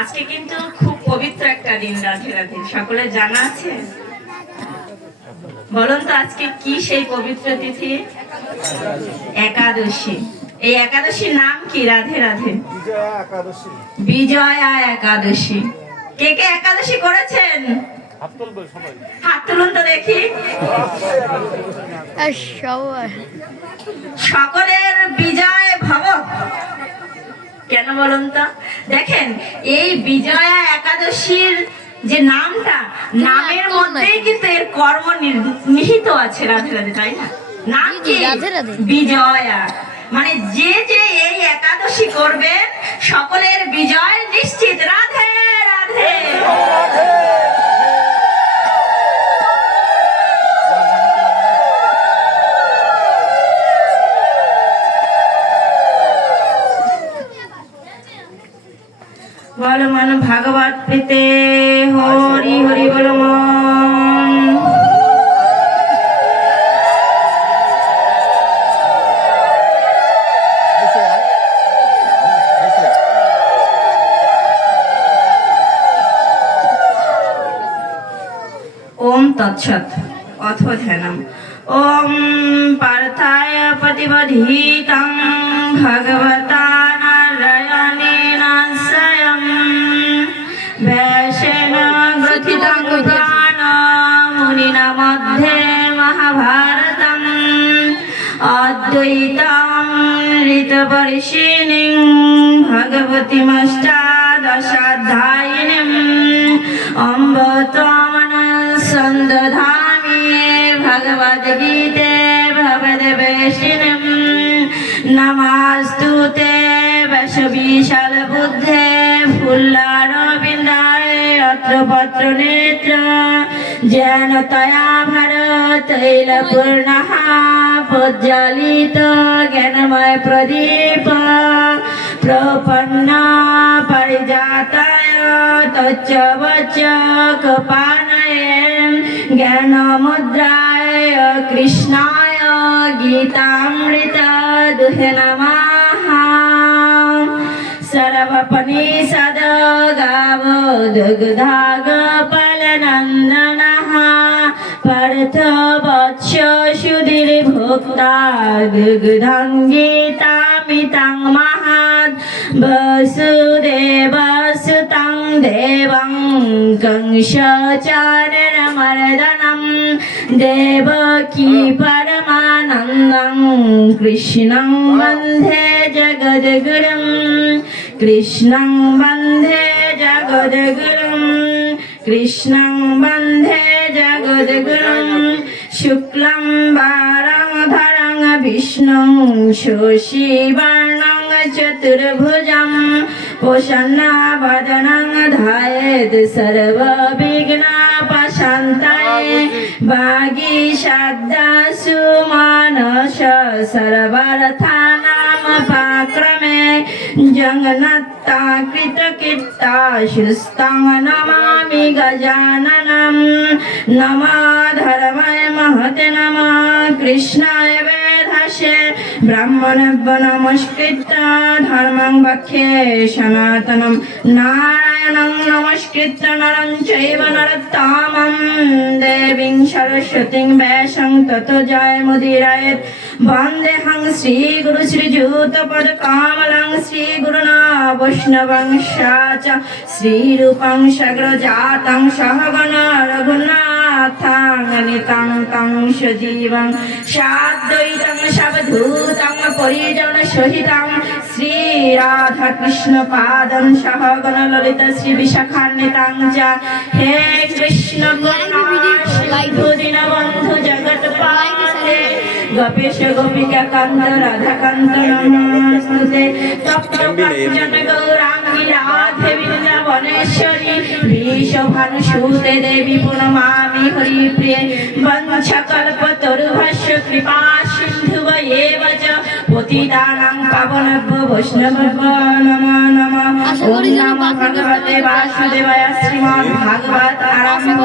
আজকে কিন্তু খুব পবিত্র একটা দিন, রাধে রাধে। সকলে জানা আছে? বলুন তো আজকে কি সেই পবিত্র তিথি? একাদশী। এই একাদশীর নাম কি? রাধে রাধে। বিজয়া একাদশী। কে কে একাদশী করেছেন? হাত তুলুন তো দেখি। সকলের বিজয় ভব। কেন বলুন তো? দেখেন, এই বিজয়া একাদশীর যে নামটা, নামের মধ্যেই কিন্তু এর কর্ম নিহিত আছে। রাধে রাধে, তাই না? নাম কি? বিজয়া। মানে যে যে এই একাদশী করবেন সকলের বিজয় নিশ্চিত। রাধে রাধে। বল মন ভাগবত প্রীতে হরি হরি বল মন। ওম তৎসৎ। অথ ধ্যানম। ওম পার্থায় প্রতিবধিতং ভগবতা নারায়ণেন স্বয়ং ব্যাসেন গ্রথিতং পুরাণ মুনিনা মধ্যে মহাভারতম অদ্বৈতম ঋতপরিশীলিং ভগবতীমষ্টাদশাধ্যায়িনীম অম্ব সন্দধামি ভগবদ্গীতে ভবদ্বেষিণীম নমস্তুতে বশবিশাল বুদ্ধে ফুল্লারবিন্দায় অত্র পত্র নেত্র যেন তয়া ভারত তৈলপূর্ণঃ প্রজ্জ্বলিত জ্ঞানময় প্রদীপ প্রপন্ন পরিজাতায় তচ্চ বচ্চ কপানয়ে জ্ঞান মুদ্রায় কৃষ্ণায় গীতামৃত দুহে নমঃ। সর্বপনিষদ গাব দুগ্ধাগ ফলনন্দনঃ পার্থ বৎস সুধীর ভোক্তা দুগ্ধং গীতামিতাং মহাৎ বসুদেবসুতং দেবং কংসচানরমর্দনম দেবকী পরমানন্দং কৃষ্ণং বন্দে জগদ্গুরুম কৃষ্ণং বন্দে জগদ্গুরুম কৃষ্ণং বন্দে জগদ্গুরুম শুক্লং বারধরং বিষ্ণুং শশীবর্ণং চতুর্ভুজং প্রসন্নবদনং ধ্যায়েৎ সর্ববিঘ্নোপশান্তয়ে বাগীশাদ্দাসু মানস সর্বার্থানামপাক্রমে জগন্নাথা কৃতকীর্তাশুস্তং নমামি গজাননম নমো ধর্মায় মহতে নমঃ কৃষ্ণায় বেদশে ব্রাহ্মণেভ্যো নমস্কৃত্য ধর্মং বক্ষে সনাতনম নারায়ণং নমস্কৃত্য নরং চৈব নরোত্তমং দেবীং সরস্বতীং ব্যাসং ততো জয়মুদীরয়েৎ বন্দেহং শ্রীগুরু শ্রীযুতপদকমলং শ্রীগুরুণা বৈষ্ণবং চ শ্রীরূপং সগ্রজাতং সহগণ রঘুনাথং নিতং তং সজীবং সাদ্বৈতং সবধূতং পরিজন সহিতং শ্রী রাধা কৃষ্ণ পাদং সহগণ ললিতা শ্রী বিশাখান্বিতং চ হে কৃষ্ণ করুণা সিন্ধু দীনবন্ধু জগৎপতে গোপীশ গোপিকা কান্ত রাধাকান্ত নমস্তুতে তপ্ত কাঞ্চন গৌরাঙ্গী রাধে বৃন্দাবনেশ্বরী বিশ্বভানুসুতে দেবী প্রণমামি হরিপ্রিয়ে বঞ্চকল্পতরুভ্যশ্চ কৃপা সিন্ধুভ্যেব চ পতিতানাং পাবনেভ্যো বৈষ্ণবেভ্যো নমো নমঃ। ওম নমো ভগবতে বাসুদেবায় শ্রীমদ্ ভাগবত আরম্ভঃ।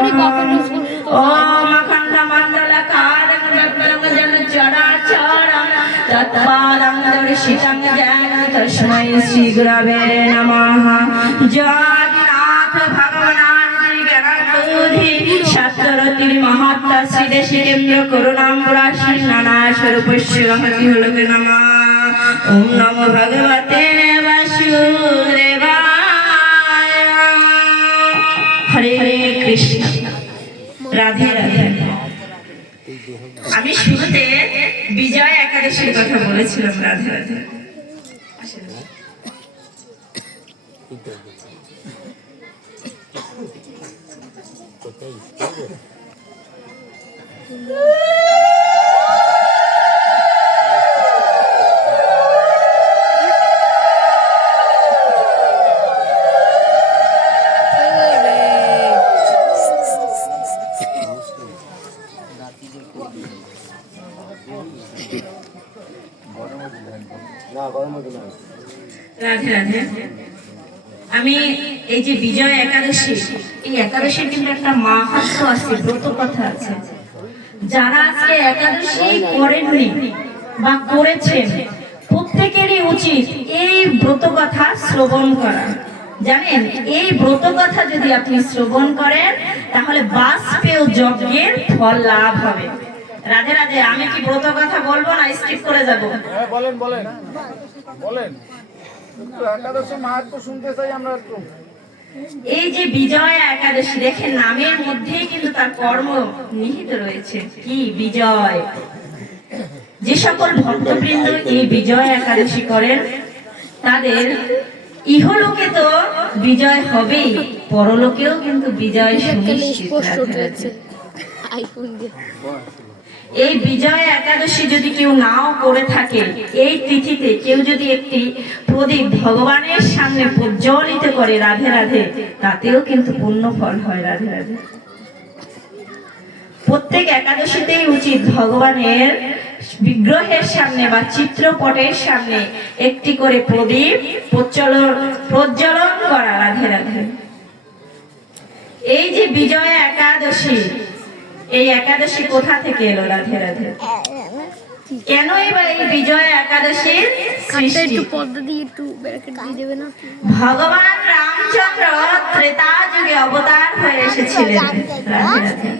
ওম অখণ্ড মণ্ডলকারং চরাচরং তৎপাদং দর্শিতং জ্ঞান তস্मै শ্রী গুরবে নমঃ। জগন্নাথ ভগবান জ্ঞানবোধি শাস্ত্ররতির মহাত্ম শ্রী দেশিকেন্দ্র করুণাম্বরাশি নানা স্বরূপস্য হতি হলকে নমঃ। ওম নমো ভগবতে বাসুদেবায়। হরে হরে কৃষ্ণ। রাধে রাধে। আমি শুরুতে বিজয় একাদশীর কথা বলেছিলাম। রাধে রাধে। রাধে রাধে। আমি এই যে বিজয় একাদশী, এই একাদশীর কিন্তু একটা মাহাত্ম্য আছে, ব্রত কথা আছে। যারা আজকে একাদশী করেননি বা করেছেন, প্রত্যেকেরই উচিত এই ব্রত কথা শ্রবণ করা। জানেন, এই ব্রত কথা যদি আপনি শ্রবণ করেন তাহলে বাজপেয় যজ্ঞের ফল লাভ হবে। রাধে রাধে। আমি কি ব্রত কথা বলবো না স্কিপ করে যাব? বলেন বলেন বলেন, একাদশী মাহাত্ম্য শুনতে চাই আমরা একটু। এই যে বিজয় একাদশী, দেখেন নামের মধ্যেই কিন্তু তার কর্ম নিহিত রয়েছে। কি বিজয়! যে সকল ভক্তবৃন্দ এই বিজয় একাদশী করেন তাদের ইহলোকে তো বিজয় হবেই, পরলোকেও কিন্তু বিজয় সুনিশ্চিত। এই বিজয় একাদশী যদি কেউ নাও করে থাকে, এই তিথিতে কেউ যদি একটি প্রদীপ ভগবানের সামনে প্রজ্বলিত করে, রাধে রাধে, তাতেও কিন্তু পুণ্য ফল হয়। রাধে রাধে। প্রত্যেক একাদশীতেই উচিত ভগবানের বিগ্রহের সামনে বা চিত্রপটের সামনে একটি করে প্রদীপ প্রজ্বলন করা। রাধে রাধে। এই যে বিজয় একাদশী, এই একাদশী কোথা থেকে এলো? রাধে রাধে। কেন এবার এই বিজয় একাদশীর সৃষ্টি? ভগবান রামচন্দ্র ত্রেতা যুগে অবতার হয়ে এসেছিলেন। রাধে রাধে।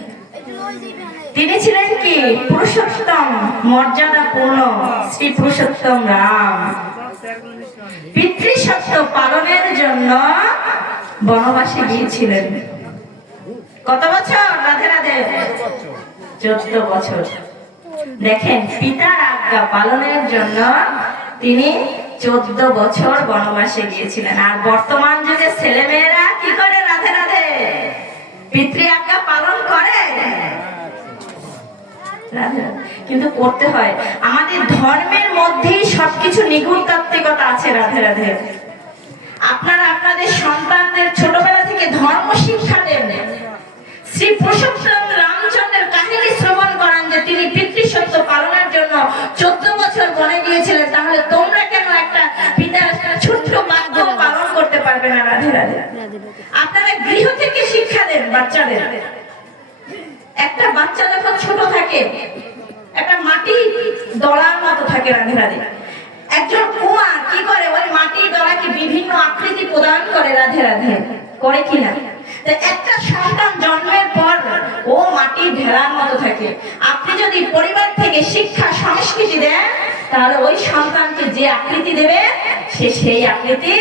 তিনি ছিলেন কি পুরুষোত্তম, মর্যাদাপূর্ণ শ্রী পুরুষোত্তম রাম। পিতৃসত্য পালনের জন্য বনবাসে গিয়েছিলেন। কত বছর? রাধে রাধে। 14 বছর। দেখেন, পিতার আজ্ঞা পালনের জন্য তিনি 14 বছর বনবাসে গিয়েছিলেন। আর বর্তমান যুগে ছেলেমেয়েরা কি করে? রাধে রাধে। পিতৃ আজ্ঞা পালন করে, কিন্তু করতে হয়। আমাদের ধর্মের মধ্যেই সবকিছু নিগুড় তাত্ত্বিকতা আছে। রাধে রাধে। আপনারা আপনাদের সন্তানদের ছোটবেলা থেকে ধর্ম শিক্ষা দেন। শ্রী পুরুষোত্তম রামচন্দ্রের কাহিনী শ্রবণ করান যে তিনি পিতৃসত্য পালনের জন্য 14 বছর বনে গিয়েছিলেন। তাহলে তোমরা কেন একটা পিতার ছোট্ট বাক্য পালন করতে পারবে না? রাধে রাধে। আপনারা গৃহ থেকে শিক্ষা দেন বাচ্চাদের। একটা বাচ্চা যখন ছোট থাকে, একটা মাটি দলার মতো থাকে। রাধে রাধে। একজন কুমার কি করে? ওই মাটির দলাকে বিভিন্ন আকৃতি প্রদান করে। রাধে রাধে। করে কিনা? একটা সন্তান জন্মের পর ও মাটির ঢেলার মতো থাকে। আপনি যদি পরিবার থেকে শিক্ষা সংস্কৃতি দেন তাহলে ওই সন্তানকে যে আকৃতি দেবে সে সেই আকৃতি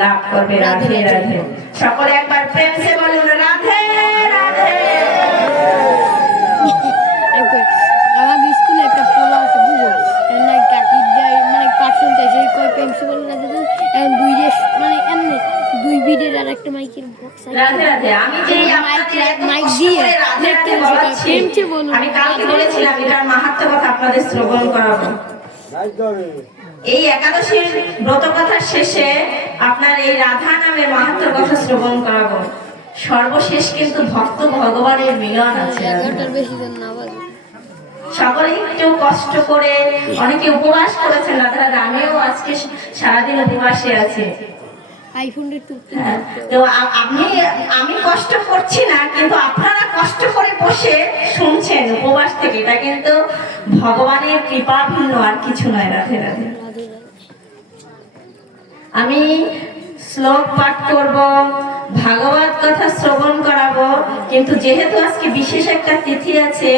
লাভ করবে। রাধে রাধে। সকলে একবার প্রেম সে বলুন রাধে রাধে। আমাদের স্কুলে একটা পোলা আছে, বুঝো না, কাকি যায় মানে পার্সেন্টেজ সেই কয় প্রিন্সিপাল কাছে এখন মানে এমনি 2 বিডের আর একটা মাইকের বক্স আছে। রাধে রাধে। আমি যে মাইক দিয়ে লেখতে প্রেমছে বলুন। আমি কালকে বলেছিলাম এটার মাহাত্ম্য কথা আপনাদের শ্রবণ করাবো। এই একাদশীর ব্রত কথার শেষে আপনার এই রাধা নামের মাহাত্ম্য কথা শ্রবণ করাবো। সর্বশেষ কিন্তু ভক্ত ভগবানের মিলন আছে। 11টার বেশি জন না বাজে। সকলে একটু কষ্ট করে, অনেকে উপবাস করেছেন। রাধা রাধা। আমিও আজকে সারাদিন উপবাসে আছি। আইফোনটা টুকতে হ্যাঁ, তো আমি কষ্ট করছি না, কিন্তু আপনারা কষ্ট করে বসে শুনছেন উপবাস থেকে, এটা কিন্তু ভগবানের কৃপা ভিন্ন আর কিছু নয়। রাধে রাধে। আমি শ্লোক পাঠ করব, ভাগবত কথা শ্রবণ করাবো, কিন্তু যেহেতু আজকে বিশেষ একটা তিথি আছে,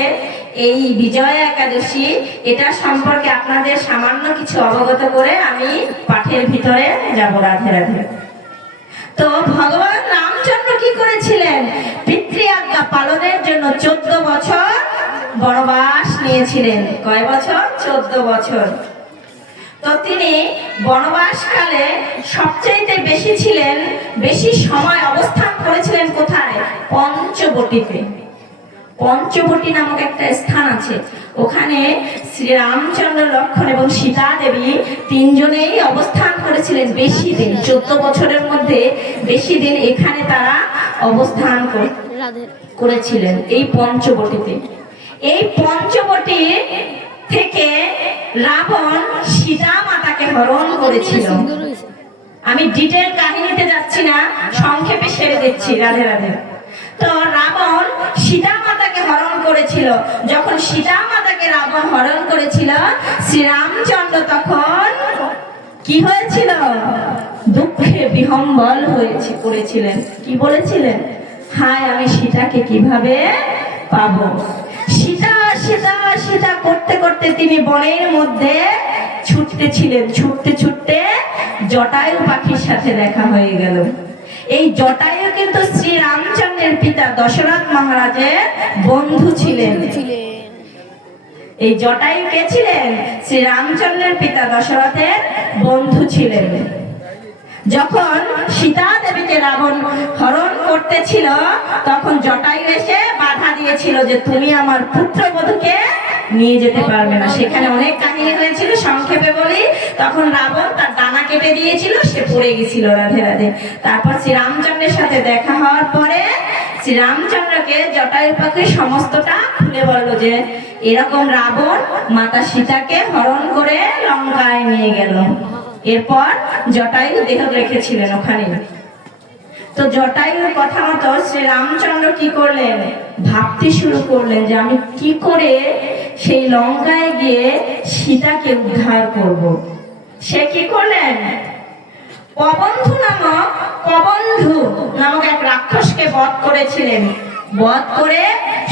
এই বিজয়া একাদশী, এটা সম্পর্কে আপনাদের সামান্য কিছু অবগত করে আমি পাঠের ভিতরে যাব। রাধে রাধে। তো ভগবান রামচন্দ্র কি করেছিলেন? পিতৃ আজ্ঞা পালনের জন্য 14 বছর বনবাস নিয়েছিলেন। কয় বছর? 14 বছর। তো তিনি বনবাসকালে সবচাইতে বেশি সময় অবস্থান করেছিলেন কোথায়? পঞ্চবটিতে। পঞ্চবটি নামক একটা স্থান আছে, ওখানে শ্রীরামচন্দ্র, লক্ষ্মণ এবং সীতা দেবী তিনজনেই অবস্থান করেছিলেন বেশি দিন। 14 বছরের মধ্যে বেশি দিন এখানে তারা অবস্থান করেছিলেন, এই পঞ্চবটিতে। এই পঞ্চবটি থেকে রাবণ সীতা মাতাকে হরণ করেছিল। আমি ডিটেল কাহিনীতে যাচ্ছি না, সংক্ষেপে সেরে দিচ্ছি। রাধে রাধে। তো রাবণ সীতা মাতাকে হরণ করেছিল। যখন সীতা মাতাকে রাবণ হরণ করেছিল, শ্রীরামচন্দ্র তখন কি হয়েছিল? দুঃখে বিহ্বল করেছিলেন। কি বলেছিলেন? হায়, আমি সীতাকে কিভাবে পাবো? সীতা সীতা সীতা করতে করতে তিনি বনের মধ্যে ছুটতেছিলেন। ছুটতে ছুটতে জটায়ু পাখির সাথে দেখা হয়ে গেল। এই জটায়ু কিন্তু শ্রী রামচন্দ্রের পিতা দশরথ মহারাজের বন্ধু ছিলেন। এই জটায়ু কে ছিলেন? শ্রী রামচন্দ্রের পিতা দশরথের বন্ধু ছিলেন। যখন সীতা দেবীকে রাবণ হরণ করতেছিল, তখন জটায়ু এসে বাধা দিয়েছিল যে তুমি আমার পুত্রবধূকে নিয়ে যেতে পারবে না। সেখানে অনেক কাহিনী হয়েছিল, সংক্ষেপে বলি। তখন রাবণ তার ডানা কেটে দিয়েছিল, সে পড়ে গেছিল। রাধে রাধে। তারপর শ্রীরামচন্দ্রের সাথে দেখা হওয়ার পরে শ্রীরামচন্দ্রকে জটায়ু পাখি সমস্তটা খুলে বলল যে এরকম রাবণ মাতা সীতাকে হরণ করে লঙ্কায় নিয়ে গেল। এরপর জটায়ু দেহ রেখেছিলেন ওখানে। তো জটায়ুর কথা মতো শ্রীরামচন্দ্র কি করলেন? ভাবতে শুরু করলেন যে আমি কি করে সেই লঙ্কায় গিয়ে সীতাকে উদ্ধার করব। সে কি করলেন? পবন্ধু নামক এক রাক্ষসকে বধ করেছিলেন। বধ করে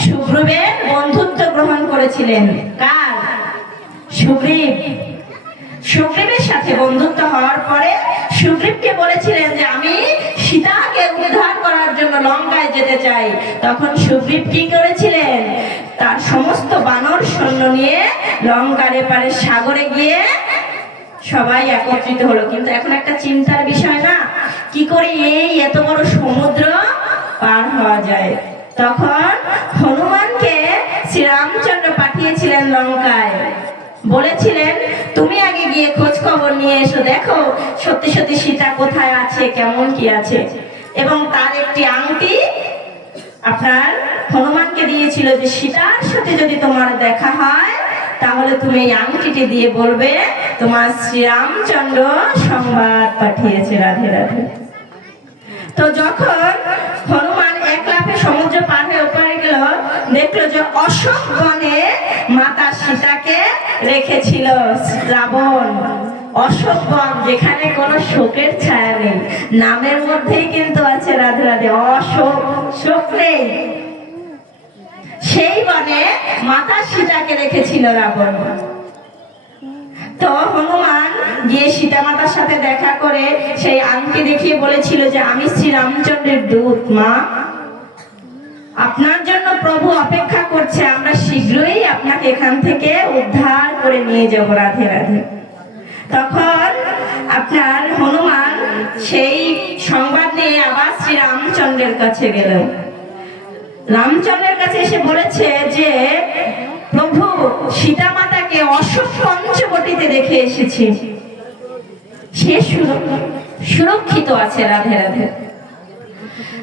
সুগ্রীবের বন্ধুত্ব গ্রহণ করেছিলেন। কার? সুগ্রীবের সাথে বন্ধুত্ব হওয়ার পরে সুগ্রীবকে বলেছিলেন যে আমি সীতাকে উদ্ধার করার জন্য লঙ্কায় যেতে চাই। তখন সুগ্রীব কি করেছিলেন? তার সমস্ত বানর সৈন্য নিয়ে লঙ্কার এপারে সাগরে গিয়ে সবাই একত্রিত হলো। কিন্তু এখন একটা চিন্তার বিষয় না, কি করে এই এত বড় সমুদ্র পার হওয়া যায়? তখন হনুমানকে শ্রীরামচন্দ্র পাঠিয়েছিলেন লঙ্কায়। বলেছিলেন তুমি আগে গিয়ে খোঁজ খবর নিয়ে এসো, দেখো সত্যি সত্যি সীতা কোথায় আছে, কেমন কি আছে। এবং তার একটি আংটি আপনার হনুমানকে দিয়েছিল যে সীতার সাথে যদি তোমার দেখা হয়, তাহলে তুমি এই আংটিটি দিয়ে বলবে তোমার শ্রীরামচন্দ্র সংবাদ পাঠিয়েছে। রাধে রাধে। তো যখন হনুমান এক লাফে সমুদ্র পার হয়ে ওপারে গেল, দেখলো যে অশোক বনে মাতা সীতাকে রেখেছিল রাবণ। অশোক বন, যেখানে কোনো শোকের ছায়া নেই, নামের মধ্যেই কিন্তু আছে রাধে রাধে, অশোক, শোক নেই। সেই বনে মাতা সীতাকে রেখেছিল রাবণ। তো হনুমান গিয়ে সীতা মাতার সাথে দেখা করে সেই আংটি দেখিয়ে বলেছিল যে আমি শ্রীরামচন্দ্রের দূত, মা আপনার জন্য প্রভু অপেক্ষা করছে, আমরা শীঘ্রই আপনাকে এখান থেকে উদ্ধার করে নিয়ে যাব। রাধে রাধে। তখন আপনার হনুমান সেই সংবাদ নিয়ে আবার শ্রীরামচন্দ্রের কাছে গেল। রামচন্দ্রের কাছে এসে বলেছে যে প্রভু সীতা মাতাকে অশোক পঞ্চবটিতে দেখে এসেছি, সে সুরক্ষিত আছে। রাধে রাধে।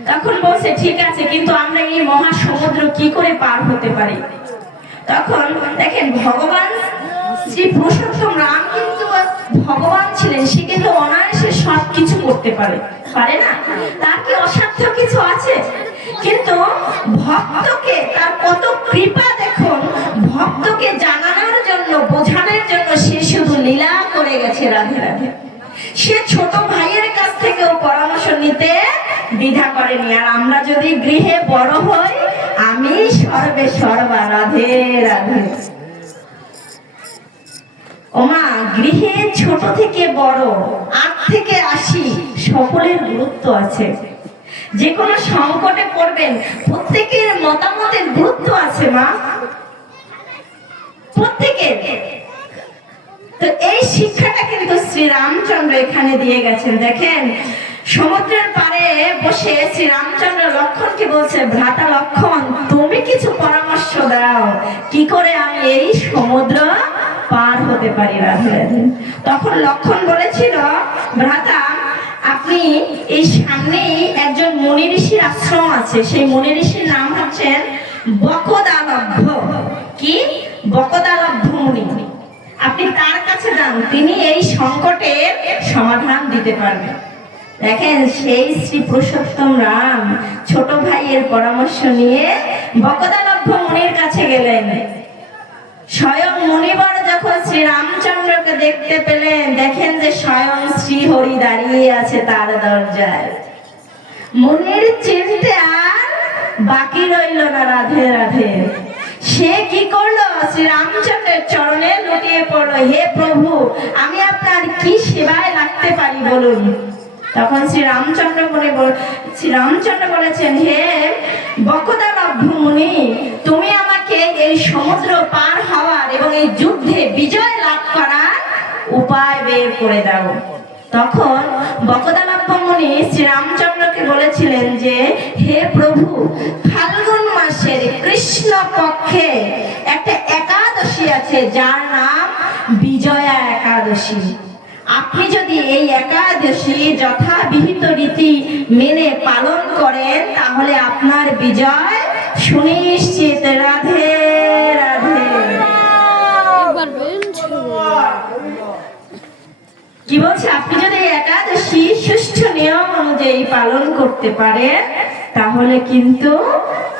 তখন বলছে ঠিক আছে, কিন্তু আমরা এই মহাসমুদ্র কি করে পার হতে পারি? তখন দেখেন ভগবান শ্রী পুরুষোত্তম রাম কিন্তু ভগবান ছিলেন, সে কিন্তু অনায়াসে সবকিছু করতে পারে? পারে না। তার কি অসাধ্য কিছু আছে? কিন্তু ভক্তকে তার কত কৃপা দেখুন, ভক্তকে জানানোর জন্য, বোঝানোর জন্য সে শুধু লীলা করে গেছে। রাধে রাধে। সে ছোট ভাইয়ের কাছ থেকেও পরামর্শ নিতে দ্বিধা করেনি। আর আমরা যদি গৃহে বড় হই, আমি সর্বে সর্বা। রাধে রাধে। ওমা, গৃহে ছোট থেকে বড়, 8 থেকে 80 সকলের গুরুত্ব আছে। যে কোনো সংকটে পড়বেন, প্রত্যেকের মতামতের গুরুত্ব আছে মা, প্রত্যেকের। তো এই শিক্ষাটা কিন্তু শ্রী রামচন্দ্র এখানে দিয়ে গেছেন। দেখেন, সমুদ্রের পাড়ে বসে শ্রী রামচন্দ্র লক্ষণকে বলছে, ভ্রাতা লক্ষণ, তুমি কিছু পরামর্শ দাও, কি করে আমি এই সমুদ্র পার হতে পারি। রাধে রাধে। তখন লক্ষণ বলেছিল, ভ্রাতা, আপনি এই সামনেই একজন মুনি ঋষির আশ্রম আছে, সেই মুনি ঋষির নাম হচ্ছেন বকদালভ্য। কি? বকদালভ্য মুনি। আপনি তার কাছে যান, তিনি এই সংকটের সমাধান দিতে পারবেন। দেখেন, সেই শ্রী পুরুষোত্তম রাম ছোট ভাইয়ের পরামর্শ নিয়ে বকদালভ্য মুনির কাছে গেলেন। স্বয়ং মুনিবর যখন শ্রী রামচন্দ্রকে দেখতে পেলেন, দেখেন যে স্বয়ং শ্রী হরি দাঁড়িয়ে আছে তার দরজায়। মুনির চিনতে আর বাকি রইল না। রাধে রাধে। সে কি করলো? শ্রী রামচন্দ্রের চরণে লুটিয়ে পড়লো, হে প্রভু, আমি আপনার কি সেবায় লাগতে পারি বলুন। তখন শ্রী রামচন্দ্র বলেছেন, হে বকদালভ্য মুনি, তুমি আমাকে এই সমুদ্র পার হওয়ার এবং এই যুদ্ধে বিজয় লাভ করার উপায় বের করে দাও। তখন বকদালভ্য মুনি শ্রী রামচন্দ্রকে বলেছিলেন যে, হে প্রভু, ফাল্গুন মাসের কৃষ্ণ পক্ষে একটা একাদশী আছে, যার নাম বিজয়া একাদশী। আপনি যদি এই একাদশী যথাবিহিত রীতি মেনে পালন করেন, তাহলে আপনার বিজয় সুনিশ্চিত। রাধে রাধে। কি বলছে? আপনি যদি একাদশী সুষ্ঠু নিয়ম অনুযায়ী পালন করতে পারেন, তাহলে কিন্তু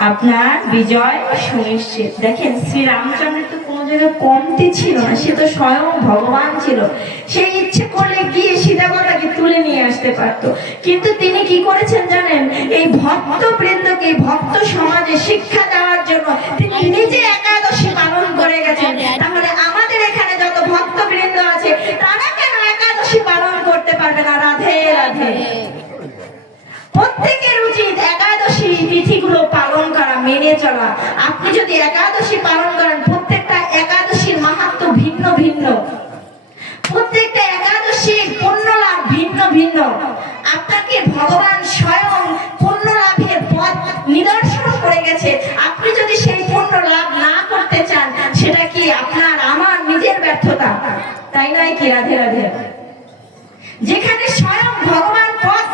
আপনার বিজয় সুনিশ্চিত। দেখেন, শ্রী রামচন্দ্রের তো কোনো জায়গায় কমতি ছিল না, সে তো স্বয়ং ভগবান ছিল। সে ইচ্ছে করলে গিয়ে সীতামাতাকে তুলে নিয়ে আসতে পারত, কিন্তু তিনি কি করেছেন জানেন? এই ভক্ত বৃন্দকে, ভক্ত সমাজে শিক্ষা দেওয়ার জন্য তিনি নিজে একাদশী পালন করে গেছেন। তাহলে আমাদের এখানে যত ভক্ত বৃন্দ আছে, তারা কেন একাদশী পালন করতে পারবে না? রাধে রাধে। প্রত্যেকের উচিত একাদশী তিথিগুলো পালন করা, মেনে চলা। আপনি যদি একাদশী পালন করেন, প্রত্যেকটা একাদশীর মাহাত্ম্য ভিন্ন ভিন্ন, প্রত্যেকটা একাদশীর পুণ্য লাভ ভিন্ন ভিন্ন। আপনাকে ভগবান স্বয়ং পুণ্য লাভের পথ নিদর্শন করে গেছে। আপনি যদি সেই পুণ্য লাভ না করতে চান, সেটা কি আপনার আমার নিজের ব্যর্থতা? তাই নয় কি? রাধে রাধে। যেখানে স্বয়ং ভগবান পথ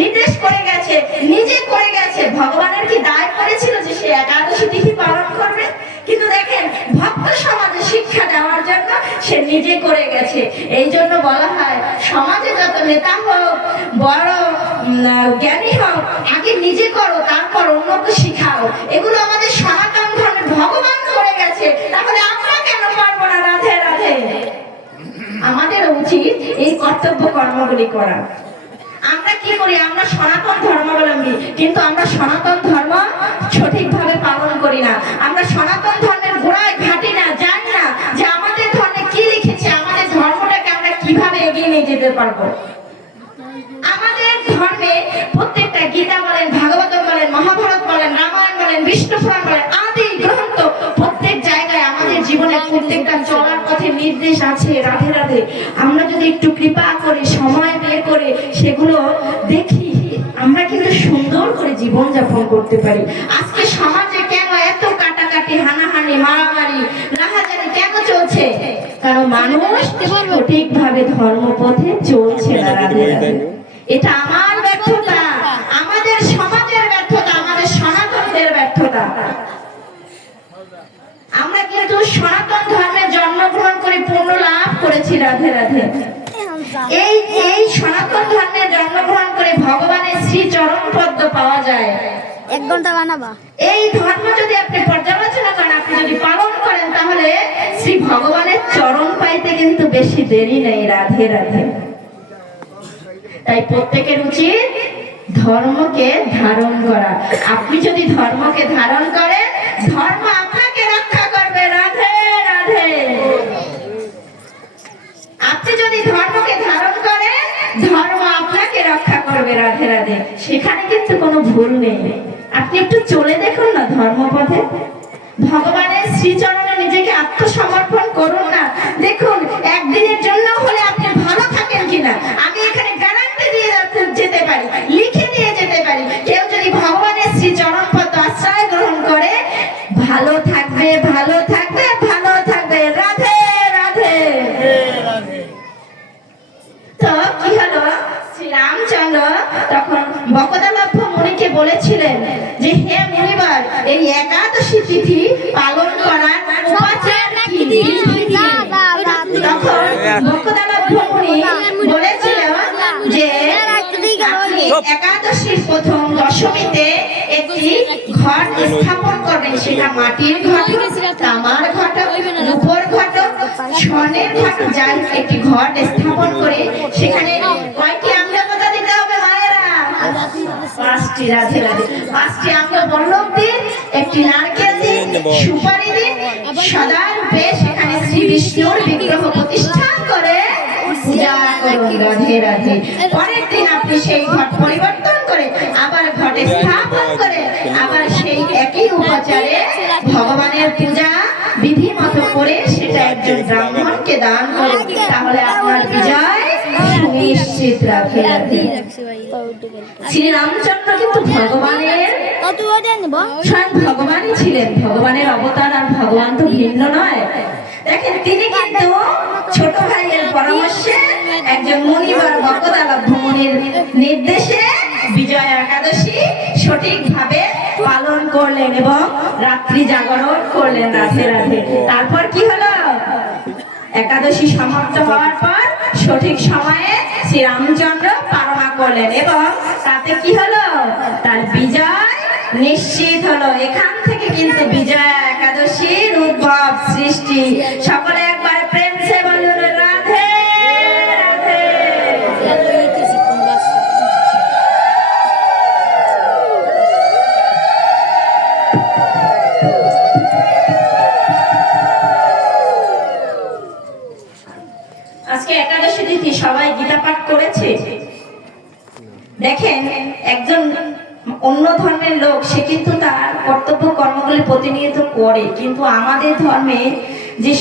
নির্দেশ করে গেছে, নিজে করে গেছে, ভগবানের কি দায় করেছিল যে সে একাদশী তিথি পালন করবে? কিন্তু দেখেন, ভক্ত সমাজে শিক্ষা দেওয়ার জন্য সে নিজে করে গেছে। এই জন্য বলা হয়, সমাজে যত নেতা হোক, বড় জ্ঞানী হোক, আগে নিজে করো, তারপর অন্যকে শিখাও। এগুলো আমাদের সনাতন ধর্মের ভগবান করে গেছে, তাহলে আমরা কেন পারবো না? রাধে রাধে। আমাদের উচিত এই কর্তব্য কর্মগুলি করা। আমরা কি করি? আমরা সনাতন ধর্মাবলম্বী, কিন্তু আমরা সনাতন ধর্ম সঠিকভাবে পালন করি না। আমরা সনাতন ধর্মের গোড়ায় ঘাটি না, জানি না যে আমাদের ধর্মে কি লিখেছে, আমাদের ধর্মটাকে আমরা কিভাবে এগিয়ে নিয়ে যেতে পারবো। আমাদের ধর্মে প্রত্যেকটা গীতা বলেন, ভাগবত বলেন, মহাভারত বলেন, রামায়ণ বলেন, বিষ্ণু পুরাণ বলেন, আদি গ্রন্থ, প্রত্যেক জায়গায় আমাদের জীবনের প্রত্যেকটা চলার পথে নির্দেশ আছে। রাধে রাধে। আমরা যদি একটু কৃপা করে, সময় বের করে সেগুলো দেখি, আমরা কিন্তু সুন্দর করে জীবন যাপন করতে পারি। আজকে সমাজে কেন এত কাটাকাটি, হানাহানি, মারামারি, রাহাজানি কেন চলছে? কারণ মানুষ সঠিকভাবে ধর্মপথে চলছে না। রাধে রাধে। এটা আমার ব্যর্থতা, আমাদের সমাজের ব্যর্থতা, আমাদের সনাতনদের ব্যর্থতা। আমরা কিন্তু সনাতন ধর্মে জন্মগ্রহণ করে পুণ্য লাভ করেছি। রাধে রাধে। এই এই সনাতন ধর্মে জন্মগ্রহণ করে ভগবানের শ্রী চরণ পদ্ম পাওয়া যায়। 1 ঘন্টা বানাবা। এই ধর্ম যদি আপনি পর্যালোচনা করেন, আপনি যদি পালন করেন, তাহলে শ্রী ভগবানের চরণ পাইতে কিন্তু বেশি দেরি নেই। রাধে রাধে। তাই প্রত্যেকের উচিত ধর্মকে ধারণ করা। আপনি যদি ধর্মকে ধারণ করেন, ধর্ম আপনাকে রক্ষা করবে। রাধে রাধে। আপনি যদি ধর্মকে ধারণ করেন, ধর্ম আপনাকে রক্ষা করবে। রাধে রাধে। সেখানে কিন্তু কোনো ভুল নেই। আপনি একটু চলে দেখুন না ধর্মপথে, ভগবানের শ্রীচরণে নিজেকে আত্মসমর্পণ করুন না। দেখুন একদিনের জন্য হলে আপনি ভালো থাকেন কিনা। আমি এখানে গ্যারান্টি দিয়ে যেতে পারি, লিখে দিয়ে যেতে পারি, কেউ যদি ভগবানের শ্রীচরণ পদ আশ্রয় গ্রহণ করে, ভালো থাকবে, ভালো থাকবে, ভালো থাকবে। রাধে রাধে। তো কি হলো, শ্রী রামচন্দ্র তখন বকদালভ্য মুনিকে বলেছিলেন যে হে মুনিবার, এই একাদশী তিথি পালন করার উপাচার কি? তখন বকদালভ্য মুনি বলেছিলেন যে আপনি একাদশীর প্রথম দশমীতে একটি ঘট স্থাপন করবেন। সেটা মাটির ঘট, তামার ঘট, রূপোর ঘট, স্বর্ণের ঘট, যাই একটি ঘট স্থাপন করে সেখানে কয়টি আঙ্গলতা দিতে হবে মায়েরা? 5টি। রাধে রাধে। 5টি আঙ্গবল্লভ দিন, একটি নারকেল দিন, সুপারি দিন, সদা রূপে সেখানে শ্রী বিষ্ণুর বিগ্রহ প্রতিষ্ঠান করে পূজা করুন। রাধে রাধে। পরের দিন আপনি সেই ঘট পরিবর্তন করে আবার ঘটে স্থাপন করে আবার সেই একই উপাচারে ভগবানের পূজা বিধি মতো করে সেটা একজন ব্রাহ্মণকে দান করুন। তাহলে আপনার বিজয় সুনিশ্চিত। রাধে রাধে। শ্রী রামচন্দ্র কিন্তু ভগবানের স্বয়ং ভগবানই ছিলেন। ভগবানের অবতার, আর ভগবান তো ভিন্ন নয়। দেখেন তিনি কিন্তু ছোট ভাইয়ের পরামর্শে একজন মুনিবার বকদালভ্য মুনির নির্দেশে বিজয়া একাদশী সঠিকভাবে পালন করলেন এবং রাত্রি জাগরণ করলেন। রাধে রাধে। তারপর কি হলো, একাদশী সমাপ্ত হওয়ার পর সঠিক সময়ে শ্রী রামচন্দ্র পারণা করলেন এবং তাতে কি হলো, তার বিজয় নিশ্চিত হলো। এখান থেকে কিন্তু বিজয়া একাদশীর উদ্ভব সৃষ্টি। সকলে একবার প্রেম সে বলুন রাধে রাধে। আজকে একাদশী তিথি, সবাই গীতা পাঠ করেছে। দেখেন একজন অন্য ধর্মের লোক, সে কিন্তু তার কর্তব্য কর্মগুলি প্রতিনিয়ত করে, কিন্তু আমাদের ধর্মে যে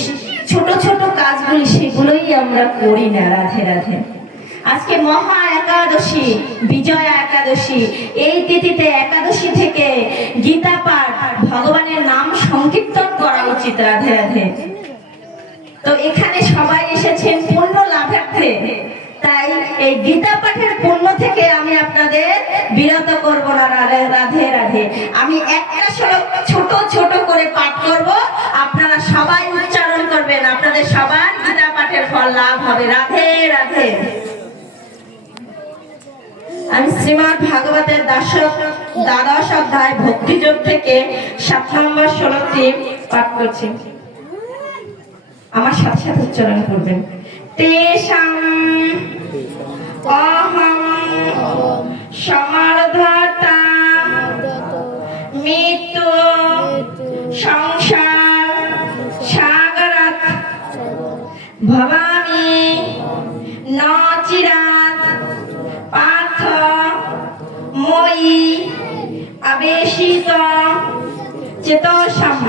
ছোট ছোট কাজগুলি সেগুলোই আমরা করি না। রাধে রাধে। আজকে মহা একাদশী, বিজয়া একাদশী, এই তিথিতে একাদশী থেকে গীতা পাঠ, ভগবানের নাম সংকীর্তন করা উচিত। রাধে রাধে। তো এখানে সবাই এসেছেন পুণ্য লাভার্থে, তাই এই গীতা পাঠের পুণ্য থেকে আমি আপনাদের বিরত করব না। রাধে রাধে। আমি একটা ছোট ছোট করে পাঠ করব, আপনারা সবাই উচ্চারণ করবেন, আপনাদের সবার গীতা পাঠের ফল লাভ হবে। রাধে রাধে। আমি শ্রীমদ্ ভাগবতের 12 অধ্যায় ভক্তিযোগ থেকে 7 নম্বর শ্লোকটি পাঠ করছি। আমার সাথে সাথে উচ্চারণ করবেন। তেষাং অহং সমর্ধতা মৃত্যু সংসার সাগরাত ভবামি ন চিরাৎ পার্থ মই আবেশিত চেতসাম।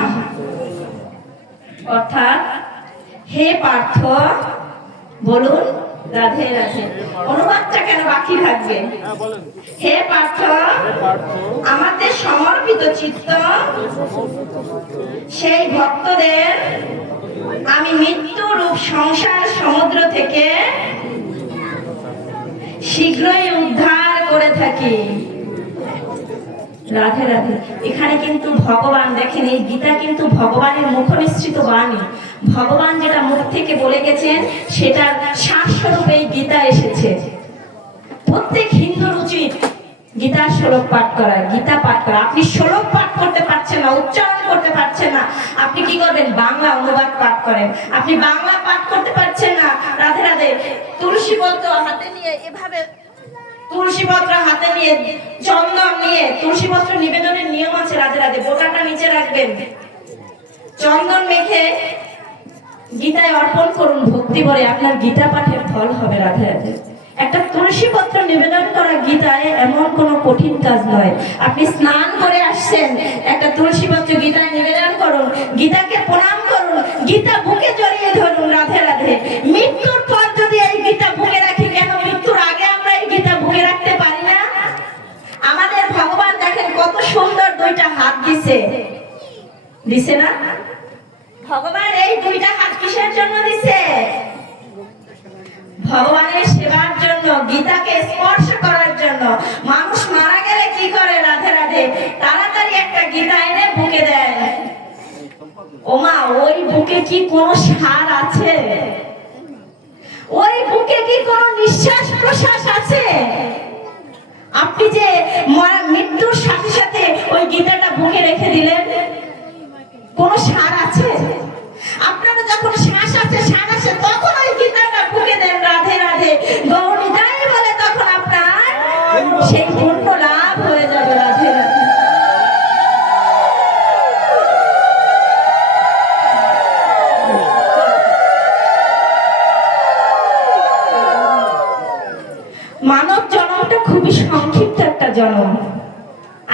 অর্থাৎ হে পার্থ, বলুন রাধে রাধে। অনুবাদটা কেন বাকি থাকবে? হে পার্থ, আমাদের সমর্পিত চিত্ত সেই ভক্তদের আমি মৃত্যু রূপ সংসার সমুদ্র থেকে শীঘ্রই উদ্ধার করে থাকি। রাধে রাধে। এখানে কিন্তু ভগবান, দেখেন এই গীতা কিন্তু ভগবানের মুখ নিঃসৃত বাণী। ভগবান যেটা মুখ থেকে বলে গেছেন সেটার সারস্বরূপ এই গীতা প্রত্যেক হিন্দুর উচিত গীতার শ্লোক পাঠ করা, গীতা পাঠ করা। আপনি শ্লোক পাঠ করতে পারছেন না, উচ্চারণ করতে পারছেন না, আপনি কি করবেন? বাংলা অনুবাদ পাঠ করেন। আপনি বাংলা পাঠ করতে পারছেন না, রাধে রাধে, তুলসী পত্র হাতে নিয়ে এভাবে, তুলসী পত্র হাতে নিয়ে, চন্দন নিয়ে, তুলসী পত্র নিবেদনের নিয়ম আছে, রাধে রাধে, বোটাটা নিচে রাখবেন, চন্দন মেখে গীতায় অর্পণ করুন ভক্তি ভরে, আপনার গীতা পাঠের ফল হবে, রাধে রাধে। একটা তুলসী পত্র নিবেদন করা গীতায় এমন কোনো কঠিন কাজ নয়। আপনি স্নান করে আসছেন, একটা তুলসী পত্র গীতায় নিবেদন করুন, গীতাকে প্রণাম করুন, গীতা বুকে জড়িয়ে ধরুন, রাধে রাধে। মৃত্যুর পর যদি এই গীতা বুকে রাখি, কেন মৃত্যুর আগে আমরা এই গীতা বুকে রাখতে পারি না? আমাদের ভগবান দেখেন কত সুন্দর দুইটা হাত দিছে, দিছে না? ভগবান এই দুইটা হাত কিসের জন্য দিছে? ভগবানের সেবার জন্য, গীতাকে স্পর্শ করার জন্য। মানুষ মারা গেলে কি করে, রাধে রাধে, তাড়াতাড়ি একটা গীতা এনে বুকে দেয়। ওমা, ওই বুকে কি কোনো সার আছে? ওই বুকে কি কোনো নিঃশ্বাস প্রশ্বাস আছে? আপনি যে মৃত্যুর সাথে সাথে ওই গীতাটা বুকে রেখে দিলেন, কোনো সার আছে? আপনারা যখন শ্বাস আছে, শ্বাস আছে, তখন ওই গীতাটা বুকে দেন, রাধে রাধে, গৌরী যাই বলে, তখন আপনার সেই পূর্ণ লাভ হয়ে যাবে, রাধে রাধে। মানব জন্মটা খুবই সংক্ষিপ্ত একটা জন্ম।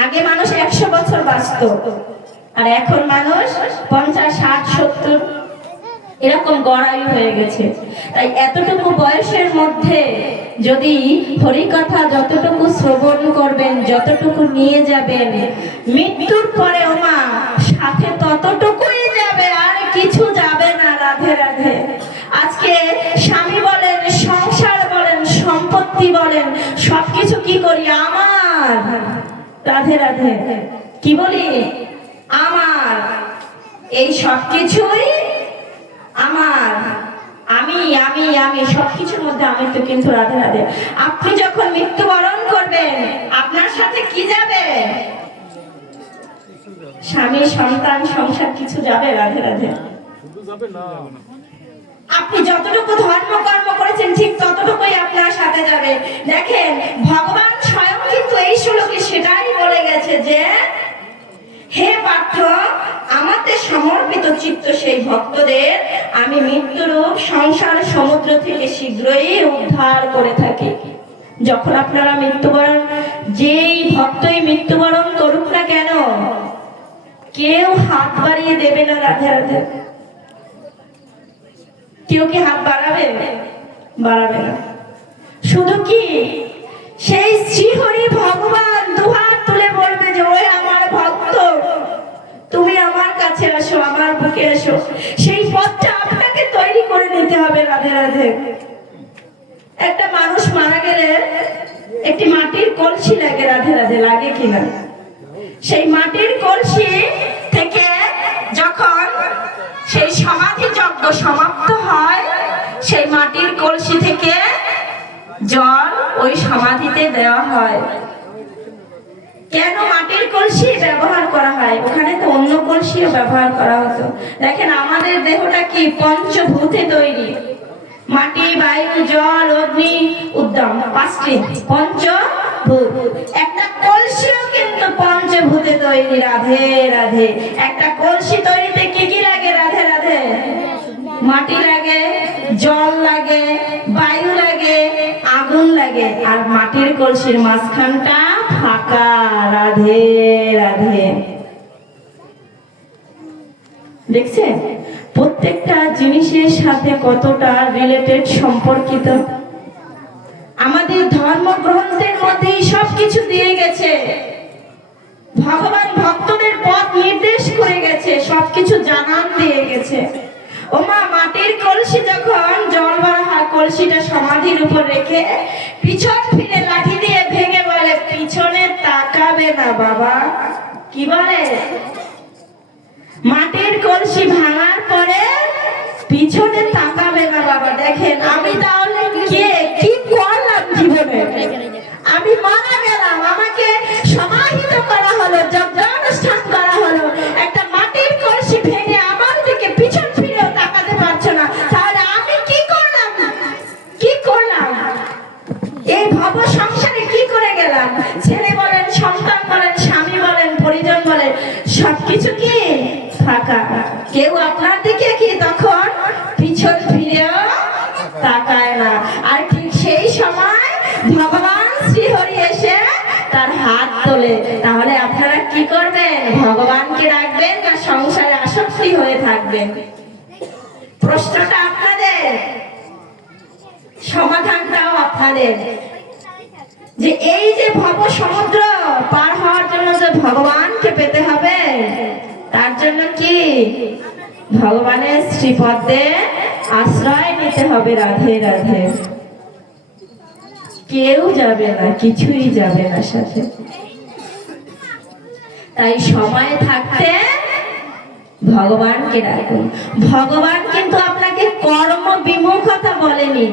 আগে মানুষ 100 বছর বাঁচত, আর এখন মানুষ 50, 60, 70 এরকম গড়াই হয়ে গেছে। তাই এতটুকু বয়সের মধ্যে যদি হরিকথা যতটুকু শ্রবণ করবেন, যতটুকু নিয়ে যাবেন, মৃত্যুর পরে ওমা সাথে ততটুকুই যাবে, আর কিছু যাবে না, রাধে রাধে। আজকে স্বামী বলেন, সংসার বলেন, সম্পত্তি বলেন, সবকিছু কি করি? আমার, রাধে রাধে, কি বলি? আমার। এই সবকিছুই আমার, আমি আমি আমি, সবকিছুর মধ্যে আমি তো, কিন্তু রাধে রাধে। আপনি যখন মৃত্যুবরণ করবেন, আপনার সাথে কি যাবে? স্বামী, সন্তান, সংসার কিছু যাবে, রাধে রাধে। আপনি যতটুকু ধর্ম কর্ম করেছেন, ঠিক ততটুকুই আপনার সাথে যাবে। দেখেন, ভগবান স্বয়ং কিন্তু এই শ্লোকে সেটাই বলে গেছে যে, হে পার্থ, আমাতে সমর্পিত চিত্ত সেই ভক্তদের আমি মৃত্যুরূপ সংসার সমুদ্র থেকে শীঘ্রই উদ্ধার করে থাকি। যখন আপনারা মৃত্যুবরণ, যেই ভক্তই মৃত্যুবরণ করুক না কেন, কেউ হাত বাড়িয়ে দেবে না, রাধে রাধে। কেউ কি হাত বাড়াবে? বাড়াবে না। শুধু কি সেই শ্রীহরি ভগবান দুহাত তুলে বলবে যে, ওই আমার ভক্ত, তুমি আমার কাছে আসো, আমার বুকে এসো। সেই পথটা আপনাকে তৈরি করে নিতে হবে, রাধে রাধে। একটা মানুষ মারা গেলে একটি মাটির কলসি লাগে, রাধে রাধে, লাগে কিনা? সেই মাটির কলসি থেকে যখন সেই সমাধি যজ্ঞ সমাপ্ত হয়, সেই মাটির কলসি থেকে জল ওই সমাধিতে দেওয়া হয়। কেন মাটির কলসি ব্যবহার করা হয়? ওখানে তো অন্য কলসিও ব্যবহার করা হতো। দেখেন, আমাদের দেহটা কি পঞ্চভূতে তৈরি, মাটি, বায়ু, জল, অগ্নি, উদ্যম, 5টি পঞ্চভূত। একটা কলসিও কিন্তু পঞ্চভূতে তৈরি, রাধে রাধে। একটা কলসি তৈরিতে কি কি লাগে, রাধে রাধে? মাটি লাগে, জল লাগে, বায়ু লাগে, আগুন লাগে, আর মাটির কলসির মাঝখানটা ফাঁকা, রাধে রাধে। দেখছেন প্রত্যেকটা জিনিসের সাথে কতটা রিলেটেড, সম্পর্কিত। আমাদের ধর্মগ্রন্থের মধ্যে সবকিছু দিয়ে গেছে। ভগবান ভক্তদের পথ নির্দেশ করে গেছে, সবকিছু জানান দিয়ে গেছে। ওমা, মাটির কলসি যখন জল ভরা হয়, কলসিটা সমাধির উপর রেখে পিছন ফিরে লাঠি দিয়ে ভেঙে বলে, পিছনে তাকাবে না বাবা। কি বলে? মাটির কলসি ভাঙার পরে পিছনে তাকাবে না বাবা। দেখেন, আমি তাহলে কে, কি করলাম জীবনে? ভব সংসারে কি করে গেলাম? ছেলে বলেন, সন্তান বলেন, স্বামী বলেন, পরিজন বলেন, সবকিছু কি ফাঁকা। কেউ আপনার দিকে কি তখন পিছন ফিরেও তাকায় না। আর ঠিক সেই সময় ভগবান শ্রীহরি এসে তার হাত তোলে। তাহলে আপনারা কি করবেন? ভগবানকে রাখবেন না সংসারে আসক্তি হয়ে থাকবেন? প্রশ্নটা আপনাদের, সমাধানটাও আপনাদের। যে এই যে ভব সমুদ্র পার হওয়ার জন্য যে ভগবানকে পেতে হবে, তার জন্য কি ভগবানের শ্রীপদে আশ্রয় নিতে হবে। রাধে রাধে। কেউ যাবে না, কিছুই যাবে না সাথে। তাই সময় থাকতে ভগবানকে ডাকুন। ভগবান কিন্তু আপনাকে কর্ম বিমুখতা বলেনি,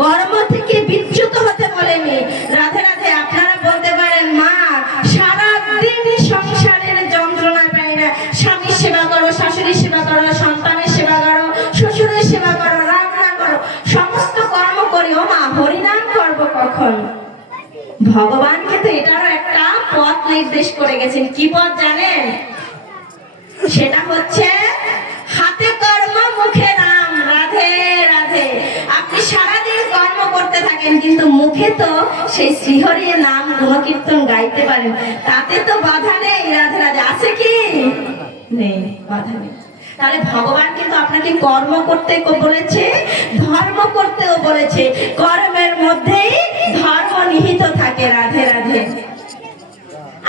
কর্ম থেকে বিচ্যুত হতে বলেনি। রাধে রাধে। আপনারা বলতে পারেন, মা সারাদিন সংসারের যন্ত্রণা পাই না, স্বামীর সেবা করো, শাশুড়ির সেবা করো, সন্তানের সেবা করো, শ্বশুরের সেবা করো, রান্না করো, সমস্ত কর্ম করি, ও মা হরিনাম করবো কখন? ভগবানকে তো এটারও একটা পথ নির্দেশ করে গেছেন। কি পথ জানেন? সেটা হচ্ছে হাতে কর্ম, মুখে নাম। রাধে রাধে। আপনি সারাদিন কর্ম করতে থাকেন, কিন্তু মুখে তো সেই শ্রীহরির নাম গুণকীর্তন গাইতে পারেন, তাতে তো বাধা নেই। রাধে রাধে। আছে কি নেই? বাধা নেই। তাহলে ভগবান কিন্তু আপনাকে কর্ম করতে বলেছে, ধর্ম করতেও বলেছে। কর্মের মধ্যেই ধর্ম নিহিত থাকে। রাধে রাধে।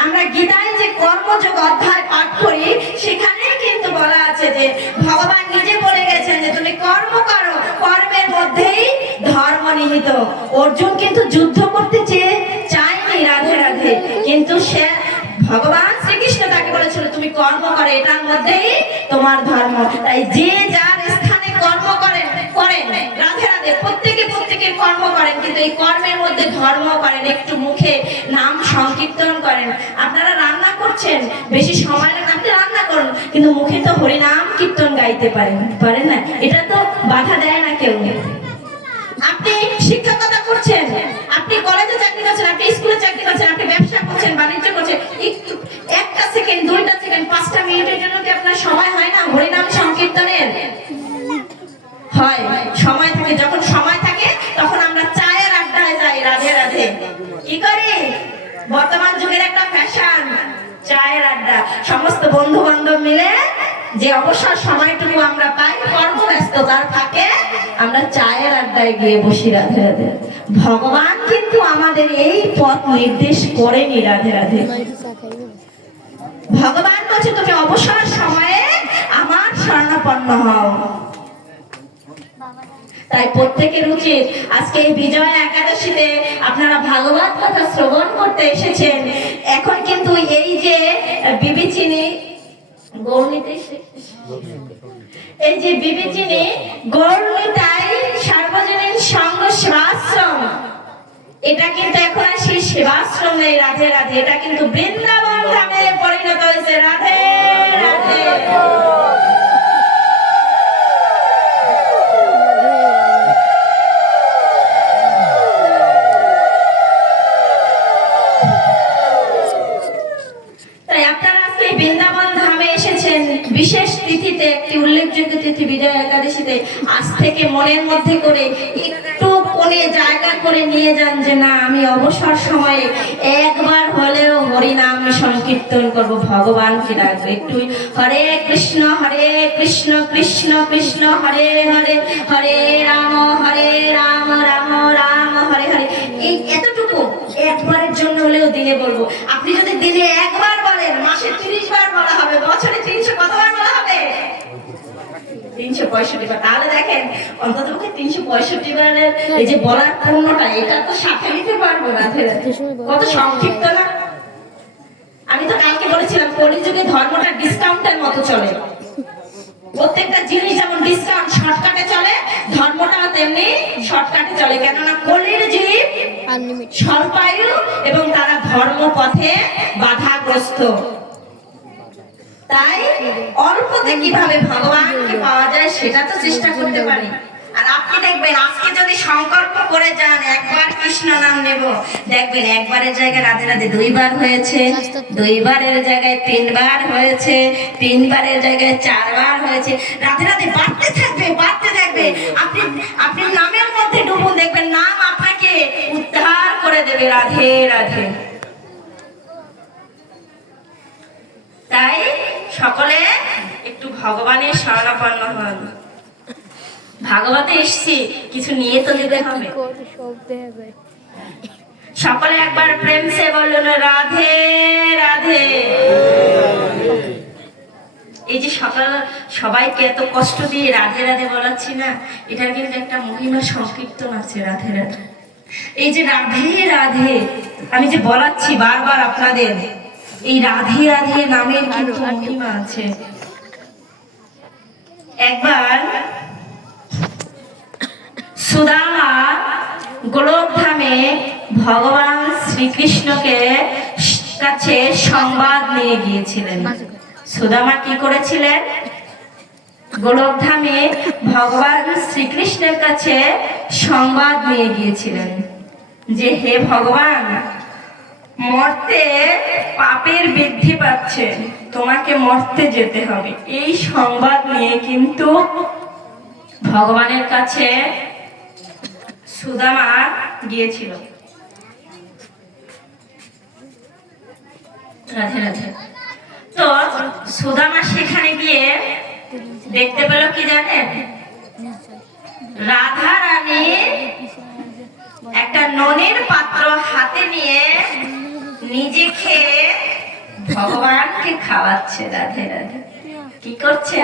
আমরা গীতায় যে কর্মযোগ অধ্যায় পাঠ করি, সেখানে কিন্তু বলা আছে যে ভগবান নিজে বলে গেছেন যে তুমি কর্ম করো, কর্মের মধ্যেই ধর্ম নিহিত। অর্জুন কিন্তু যুদ্ধ করতে চায়নি। রাধে রাধে। কিন্তু সে ভগবান শ্রীকৃষ্ণ তাকে বলেছিল তুমি কর্ম করে, এটার মধ্যেই তোমার ধর্ম। তাই যে যার স্থানে কর্ম করেন। রাধে রাধে। প্রত্যেকের কর্ম করেন, কিন্তু এই কর্মের মধ্যে ধর্ম করেন। একটু মুখে নাম সংকীর্তন করেন। আপনারা রান্না করছেন, বেশি সময় লাগে, আপনি রান্না করুন, কিন্তু মুখে তো হরিনাম কীর্তন গাইতে পারেন না? এটা তো বাধা দেয় না কেউ। আপনি শিক্ষকতা করছেন, আপনি কলেজে চাকরি করছেন, আপনি স্কুলে চাকরি করছেন, আপনি ব্যবসা করছেন, বাণিজ্য করছেন, একটু একটা সেকেন্ড, 2টা সেকেন্ড, 5টা মিনিটের জন্য কি আপনার সময় হয় না হরিনাম সংকীর্তনের? হয়। সময় থাকে। যখন সময় থাকে তখন আমরা চায়ের আড্ডায় যাই। রাধে রাধে। কি করি? বর্তমান যুগের একটা ফ্যাশন, চায়ের আড্ডা। সমস্ত বন্ধু বান্ধব মিলে যে অবসর সময়টুকু আমরা পাই, কর্মব্যস্ততার ফাঁকে আমরা চায়ের আড্ডায় গিয়ে বসি। রাধে রাধে। ভগবান কিন্তু আমাদের এই পথ নির্দেশ করেনি। রাধে রাধে। ভগবান বলছে তুমি অবসর সময়ে আমার শরণাপন্ন হও। তাই প্রত্যেকের উচিত আজকে এই বিজয়া একাদশীতে আপনারা ভাগবত কথা শ্রবণ করতে এসেছেন। এখন কিন্তু এই যে বিবেচিনী গৌরনীতে, এই যে বিবেচিনী গৌরনীতাই সার্বজনীন সংঘ সেবাশ্রম, এটা কিন্তু এখন আর সেই সেবাশ্রম নেই। রাধে রাধে। এটা কিন্তু বৃন্দাবন ধামে পরিণত হয়েছে। রাধে রাধে। বিশেষ তিথিতে, একটি উল্লেখযোগ্য তিথি বিজয়া একাদশীতে, আজ থেকে মনের মধ্যে করে একটু কোণে জায়গা করে নিয়ে যান যে না, আমি অবসর সময়ে একবার হলেও হরিনাম সংকীর্তন করব, ভগবানকে ডাকবো। একটু হরে কৃষ্ণ কৃষ্ণ কৃষ্ণ হরে হরে, হরে রাম রাম রাম হরে হরে। এই এতটুকু একবারের জন্য হলেও দিনে বলবো। আপনি যদি দিনে একবার বলেন, মাসে 30 বার বলা হবে, বছরে 300 কতবার বলা হবে? 365 বার। তাহলে দেখেন অন্তত 365 বারের এই যে বলার পূর্ণটা, এটা তো সাথে নিতে পারবো না। কত সংক্ষিপ্ত না? আমি তো কালকে বলেছিলাম কলিযুগে ধর্মটা ডিসকাউন্টের মতো চলে। প্রত্যেকটা জিনিস যেমন ডিসকাউন্ট শর্টকাটে চলে, ধর্মটাও তেমনি শর্টকাটে চলে। কেননা কলির জীব স্বল্পায়ু এবং তারা ধর্ম পথে বাধাগ্রস্ত। তাই অল্পতে কিভাবে ভগবানকে পাওয়া যায় সেটা তো চেষ্টা করতে পারি। আর আপনি দেখবেন আজকে যদি সংকল্প করে যান একবার কৃষ্ণ কৃষ্ণ নাম নেব, দেখবেন একবারের জায়গায় রাধে রাধে দুইবার হয়েছে, দুইবারের জায়গায় তিনবার হয়েছে, তিনবারের জায়গায় চারবার হয়েছে। রাধে রাধে বাড়তে থাকবে, বাড়তে থাকবে। আপনি আপনি নামের মধ্যে ডুবুন, দেখবেন নাম আপনাকে উদ্ধার করে দেবে। রাধে রাধে। তাই সকলে একটু ভগবানের শরণাপন্ন হন। ভাগবতে এসছি, কিছু নিয়ে তো যেতে হবে। সকলে একবার প্রেম সে বলুন রাধে রাধে। এই যে সকাল সবাইকে এত কষ্ট দিয়ে রাধে রাধে বলাচ্ছি না, এটার কিন্তু একটা মহিমা সংকীর্তন আছে। রাধে রাধে, এই যে রাধে রাধে আমি যে বলাচ্ছি বারবার আপনাদের, এই রাধে রাধে নামের কিন্তু মহিমা আছে। একবার সুদামা গোলকধামে ভগবান শ্রীকৃষ্ণকে কাছে সংবাদ নিয়ে গিয়েছিলেন। সুদামা কি করেছিলেন? গোলকধামে ভগবান শ্রীকৃষ্ণের কাছে সংবাদ নিয়ে গিয়েছিলেন যে হে ভগবান, মর্তে পাপের বৃদ্ধি পাচ্ছে, তোমাকে মর্তে যেতে হবে। এই সংবাদ নিয়ে কিন্তু ভগবানের কাছে সুদামা গিয়েছিল। রাধে রাধে। তো সুদামা সেখানে গিয়ে দেখতে পেল কি জানেন? রাধা রানী একটা ননির পাত্র হাতে নিয়ে নিজে খেয়ে ভগবানকে খাওয়াচ্ছে। রাধে রাধে। কি করছে?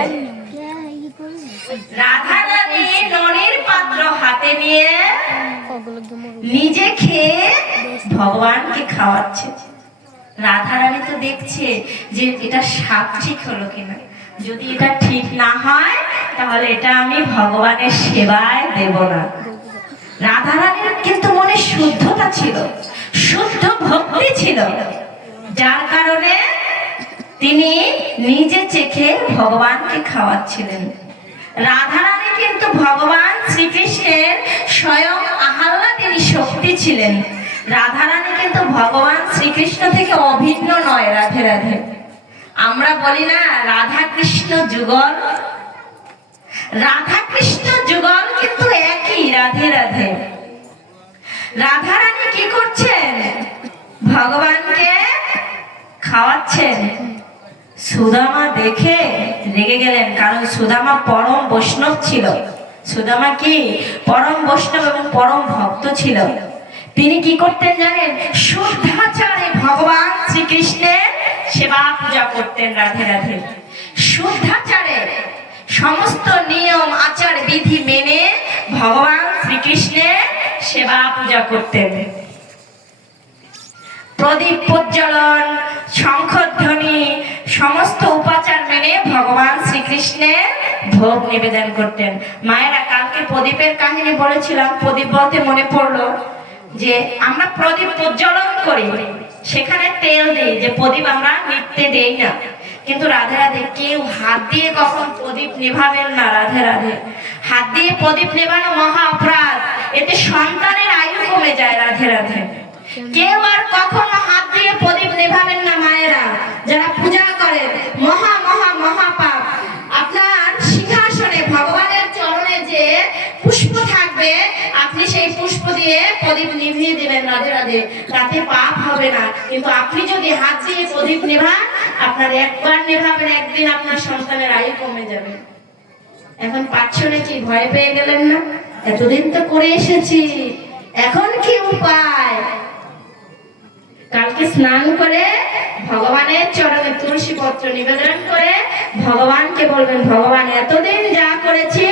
রাধা রানী ননির পাত্র হাতে নিয়ে নিজে খেয়ে ভগবানকে খাওয়াচ্ছে। রাধা রানী তো দেখছে যে এটা স্বাদ ঠিক হলো কিনা, যদি এটা ঠিক না হয় তাহলে এটা আমি ভগবানের সেবায় দেব না। রাধা রানীর কিন্তু মনে শুদ্ধতা ছিল, শুদ্ধ ভক্তি ছিল, যার কারণে তিনি নিজে চেখে ভগবানকে খাওয়াচ্ছিলেন। রাধা রানী কিন্তু ভগবান শ্রীকৃষ্ণের স্বয়ং আহ্লাদিনী শক্তি ছিলেন। রাধা রানী কিন্তু ভগবান শ্রীকৃষ্ণ থেকে অভিন্ন নয়। রাধে রাধে। আমরা বলি না রাধা কৃষ্ণ যুগল, রাধা কৃষ্ণ যুগল কিন্তু একই। রাধে রাধে। রাধা রানী কি করছেন? ভগবানকে খাওয়াচ্ছেন। সুদামা দেখে রেগে গেলেন, কারণ সুদামা পরম বৈষ্ণব ছিল। সুদামা কি পরম বৈষ্ণব এবং পরম ভক্ত ছিল। তিনি কি করতেন জানেন? শুদ্ধাচারে ভগবান শ্রীকৃষ্ণের সেবা পূজা করতেন। রাধে রাধে। শুদ্ধাচারে সমস্ত নিয়ম আচার বিধি মেনে ভগবান শ্রীকৃষ্ণের সেবা পূজা করতেন। প্রদীপ প্রজ্বলন, শঙ্খধ্বনি, সমস্ত উপাচার মেনে ভগবান শ্রীকৃষ্ণের ভোগ নিবেদন করতেন। মায়েরা, কালকে প্রদীপের কাহিনী বলেছিলাম, প্রদীপ বলতে মনে পড়লো যে আমরা প্রদীপ প্রজ্বলন করি, সেখানে তেল দিই, যে প্রদীপ আমরা নিত্যে দেই না। কিন্তু রাধে রাধে, কেউ হাত দিয়ে কখন প্রদীপ নেভাবেন না। রাধে রাধে। হাত দিয়ে প্রদীপ নেভানো মহা অপরাধ, এতে সন্তানের আয়ু কমে যায়। রাধে রাধে। কেউ আর কখনো হাত দিয়ে প্রদীপ নেভাবেন না মায়েরা, যারা পূজা করেন। মহা মহা মহা পাপ। আপনার সিংহাসনে ভগবানের চরণে যে পুষ্প থাকবে, আপনি সেই পুষ্প দিয়ে প্রদীপ নিভিয়ে দিবেন। রাধে রাধে। তাতে পাপ হবে না। কিন্তু আপনি যদি হাত দিয়ে প্রদীপ নেভান, আপনার একবার নেভাবেন, একদিন আপনার সন্তানের আয়ু কমে যাবে। এখন পাচ্ছ নাকি? ভয় পেয়ে গেলেন না? এতদিন তো করে এসেছি, এখন কি উপায়? কালকে স্নান করে ভগবানের চরণে তুলসী পত্র নিবেদন করে ভগবানকে বলবেন, ভগবান এতদিন যা করেছি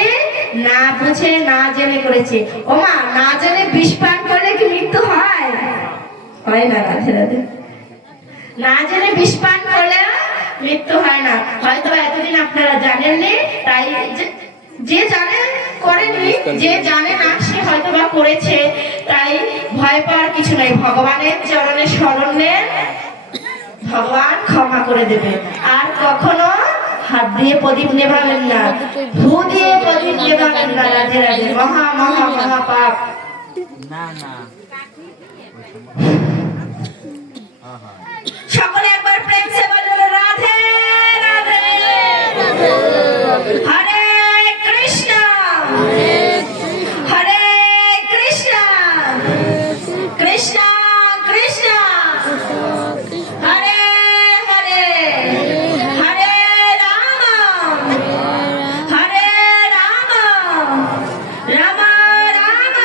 না বুঝে না জেনে করেছি। ওমা, না জেনে বিষ পান করলে কি মৃত্যু হয়? হয় না। রাধে রাধে। না জেনে বিষ পান করলে মৃত্যু হয় না। হয়তো এতদিন আপনারা জানেননি, তাই যে জানে করেনি, যে জানে না সে হয়তো বা করেছে, তাই ভয় পাওয়ার কিছু নাই। ভগবানের চরণে শরণ নেন, ভগবান ক্ষমা করে দেবে। আর কখনো হাত দিয়ে প্রদীপ নেভাবেন না, ভূ দিয়ে প্রদীপ নেভাবেন না। রাধে রাধে। মহা মহা মহা পাপ। না না সকলে একবার প্রেম সে বলুন রাধে রাধে। হরে কৃষ্ণ হরে কৃষ্ণ কৃষ্ণ কৃষ্ণ হরে হরে হরে রাম হরে রাম রাম রাম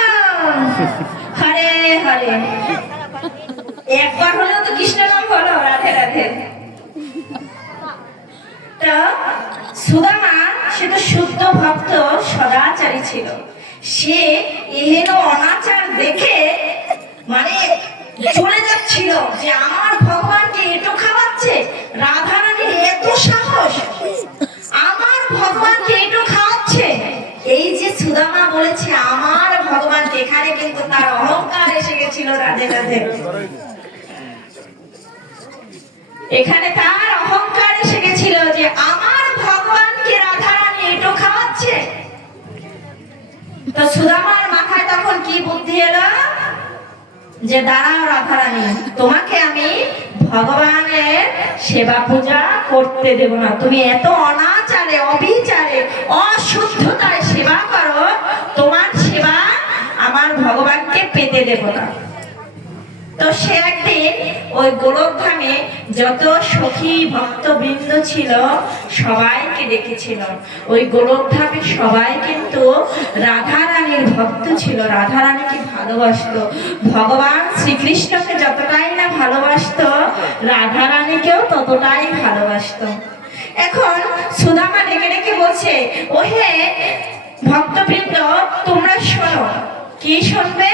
হরে হরে। একবার হলেও তো কৃষ্ণ নাম হলো রাধে রাধে। তো সুদামা সে তো শুদ্ধ ভক্ত সদাচারী ছিল। সে এহেন অনাচার দেখে মানে চলে যাচ্ছিল যে আমার ভগবানকে এটো খাওয়াচ্ছে, রাধারানীর এত সাহস, আমার ভগবানকে এটো খাওয়াচ্ছে। এই যে সুদামা বলেছে আমার ভগবানকে, এখানে কিন্তু তার অহংকার এসে গেছিল রাধে রাধে। এখানে তার অহংকার এসে গেছিল যে আমার ভগবানকে রাধারানী এটো খাওয়াচ্ছে। তো সুদামার মাথায় তখন কি বুদ্ধি এলো যে দাঁড়াও রাধারানী, তোমাকে আমি ভগবানের সেবা পূজা করতে দেব না। তুমি এত অনাচারে অবিচারে অশুদ্ধতায় সেবা করো, তোমার সেবা আমার ভগবানকে পেতে দেব না। তো সে একদিন ওই গোলকধামে যত সখী ভক্তবৃন্দ ছিল সবাইকে ডেকেছিল। ওই গোলকধামে সবাই কিন্তু রাধারানীর ভক্ত ছিল, রাধারানীকে ভালোবাসতো। ভগবান শ্রীকৃষ্ণকে যতটাই না ভালোবাসতো, রাধারানীকেও ততটাই ভালোবাসতো। এখন সুদামা ডেকে ডেকে বলছে, ওহে ভক্তবৃন্দ তোমরা শোনো। কি শুনবে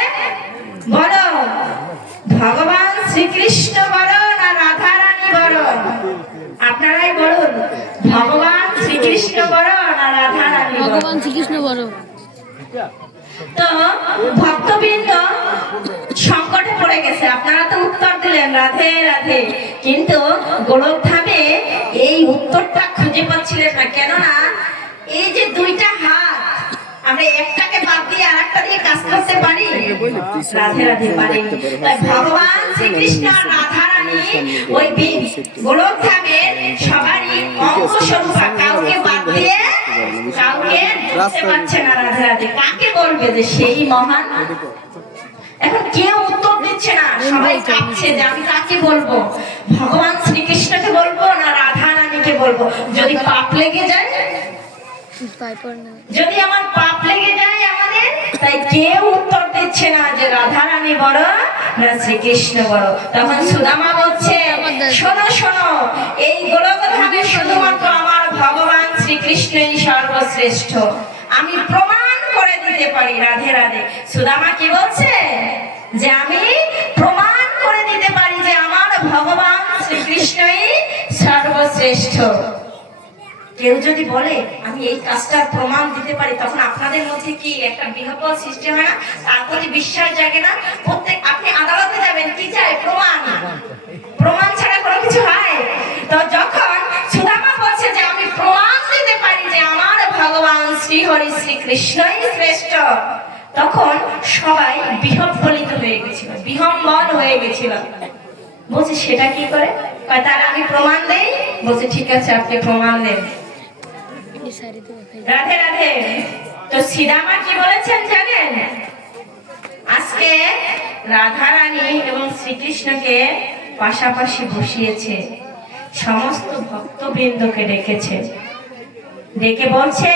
বলো? ভগবান শ্রীকৃষ্ণ বড় না রাধারানী বড়? আপনারাই বলুন, ভগবান শ্রীকৃষ্ণ বড় না রাধারানী? ভগবান শ্রীকৃষ্ণ বড়। তো ভক্তবৃন্দ সংকটে পড়ে গেছে। আপনারা তো উত্তর দিলেন রাধে রাধে, কিন্তু গোলকধামে এই উত্তরটা খুঁজে পাচ্ছিলেন না। কেননা এই যে দুইটা হাত, আমরা একটাকে বাদ দিয়ে আরেকটা দিয়ে কাজ করতে পারি? রাধে রাধে পারি। তাই ভগবান শ্রীকৃষ্ণ আর রাধারানী ওই গোলকধামের সবারই অঙ্গ স্বরূপা, কাউকে বাদ দিয়ে কাউকে বুঝতে পারছে না রাধে রাধে। কাকে বলবে যে সেই মহান? এখন কেউ উত্তর দিচ্ছে না, সবাই কাঁপছে যে আমি কাকে বলবো, ভগবান শ্রীকৃষ্ণকে বলবো না রাধারানীকে বলবো? যদি পাপ লেগে যায়, যদি আমার পাপ লেগে যায় আমাদের, তাই কেউ উত্তর দিচ্ছে না যে রাধারানী বড় না শ্রীকৃষ্ণ বড়। তখন সুদামা বলছে, শোনো শোনো, এই গোলকধামে শুধুমাত্র আমার ভগবান শ্রীকৃষ্ণই সর্বশ্রেষ্ঠ। আমি প্রমাণ করে দিতে পারি। রাধে রাধে। সুদামা কি বলছে? যে আমি প্রমাণ করে দিতে পারি যে আমার ভগবান শ্রীকৃষ্ণই সর্বশ্রেষ্ঠ। কেউ যদি বলে আমি এই কাজটার প্রমাণ দিতে পারি, তখন আপনাদের মধ্যে কি একটা বিহ্বল সৃষ্টি হয় না? তার প্রতি বিশ্বাস জাগে না? প্রত্যেক আপনি আদালতে যাবেন, কি চাই? প্রমাণ। প্রমাণ ছাড়া কোনো কিছু হয়? তো যখন সুদামা বলছে যে আমি প্রমাণ দিতে পারি যে আমার ভগবান শ্রী হরি শ্রীকৃষ্ণই শ্রেষ্ঠ, তখন সবাই বিহ্বলিত হয়ে গেছিল, বিহম্বল হয়ে গেছিল। বলছে সেটা কি করে? তার আমি প্রমাণ দেই। বলছে ঠিক আছে, আপনি প্রমাণ দেন। রাধে রাধে। তো সুদামা কি বলেছেন জানেন? আজকে রাধারানী এবং শ্রীকৃষ্ণকে পাশাপাশি বসিয়েছে, সমস্ত ভক্তবৃন্দকে ডেকেছে, ডেকে বলছে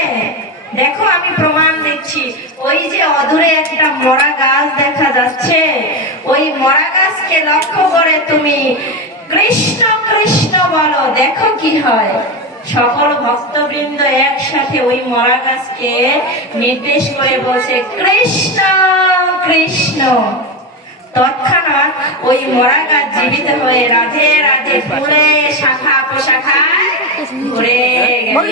দেখো আমি প্রমাণ দিচ্ছি। ওই যে অদূরে একটা মরা গাছ দেখা যাচ্ছে, ওই মরা গাছকে লক্ষ্য করে তুমি কৃষ্ণ কৃষ্ণ বলো, দেখো কি হয়। সকল ভক্তবৃন্দ একসাথে ওই মরা গাছকে নির্দেশ করে বলছে কৃষ্ণ কৃষ্ণ। তৎক্ষণাৎ ওই মরা গাছ জীবিত হয়ে রাধে রাধে ফুলে শাখা প্রশাখায় ঘুরে গেছে।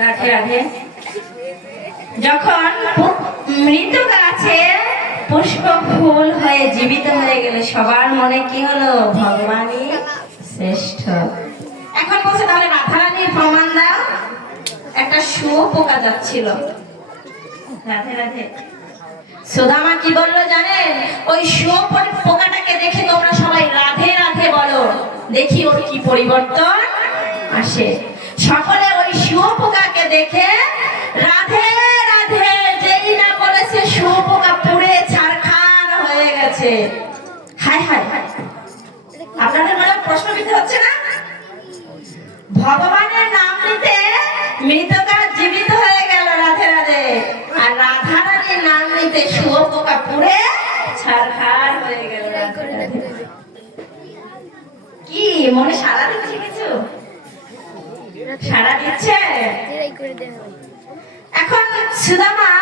রাধে রাধে। যখন মৃত গাছে পুষ্প ফুল হয়ে জীবিত হয়ে গেলে সবার মনে কি হলো? ভগবানই শ্রেষ্ঠ। এখন বলছে তাহলে রাধারানীর প্রমাণ দাও। একটা শুয়োপোকা যাচ্ছিল, রাধে রাধে, সুদামা কি বললো জানেন? ওই শুয়োপোকাটাকে দেখে তোমরা সবাই রাধে রাধে বলো, দেখি ওর কি পরিবর্তন আসে। সকলে ওই শুয়োপোকাকে দেখে রাধে রাধে যেই না বলেছে, শুয়োপোকা পুড়ে ছারখার হয়ে গেছে। হায় হায়, আপনাদের মনে প্রশ্নবিদ্ধ হচ্ছে না? ভগবানের নাম নিতে মৃতকা জীবিত হয়ে গেল, রাধে রাধে, আর রাধা রানীর নাম নিতে শুয়োপোকা পুড়ে ছারখার হয়ে গেল, রাধে রাধে। কি মনে সাড়া দিচ্ছে? কিছু সাড়া দিচ্ছে? এখন সুদামা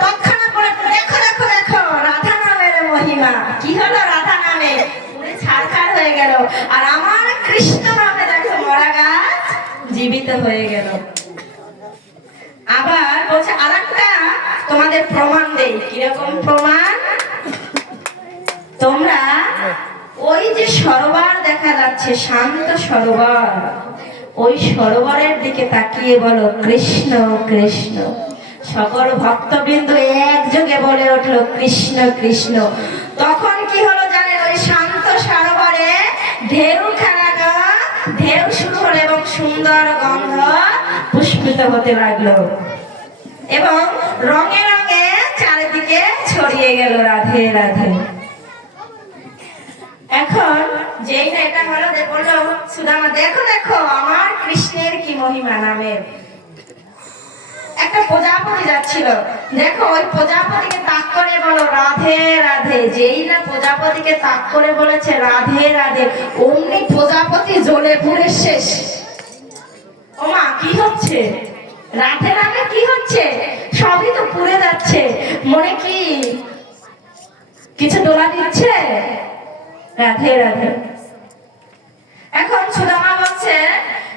তৎক্ষণাৎ করে দেখো দেখো দেখো রাধা নামের মহিমা। কি হলো? রাধা নামে পুড়ে ছারখার হয়ে গেল, আর আমার কৃষ্ণ নামে দেখো মরা গাছ জীবিত হয়ে গেল। আবার বলছে আরেকটা তোমাদের প্রমাণ দেই। কিরকম প্রমাণ? তোমরা ওই যে সরোবর দেখা যাচ্ছে, শান্ত সরোবর, ওই সরোবরের দিকে তাকিয়ে বলো কৃষ্ণ কৃষ্ণ। সকল ভক্তবৃন্দ একযোগে বলে উঠলো কৃষ্ণ কৃষ্ণ। তখন কি হলো জানেন? ওই শান্ত সরোবরে ঢেউ খেলানো, ঢেউ শুরু হলো এবং সুন্দর গন্ধ পুষ্পিত হতে লাগলো এবং রঙে রঙে চারিদিকে ছড়িয়ে গেল, রাধে রাধে। এখন যেই না এটা হলো, বললো সুদামা দেখো দেখো আমার কৃষ্ণের কি মহিমা নামের। একটা প্রজাপতি যাচ্ছিল, দেখো ওই প্রজাপতিকে তাক করে বলো রাধে রাধে। যেই না প্রজাপতিকে তাক করে বলেছে রাধে রাধে, অমনি প্রজাপতি জ্বলে পুড়ে শেষ। ওমা কি হচ্ছে? রাধে রাধে কি হচ্ছে? সবই তো পুড়ে যাচ্ছে। মনে কি কিছু দোলা দিচ্ছে? রাধে রাধে। এখন সুদামা বলছে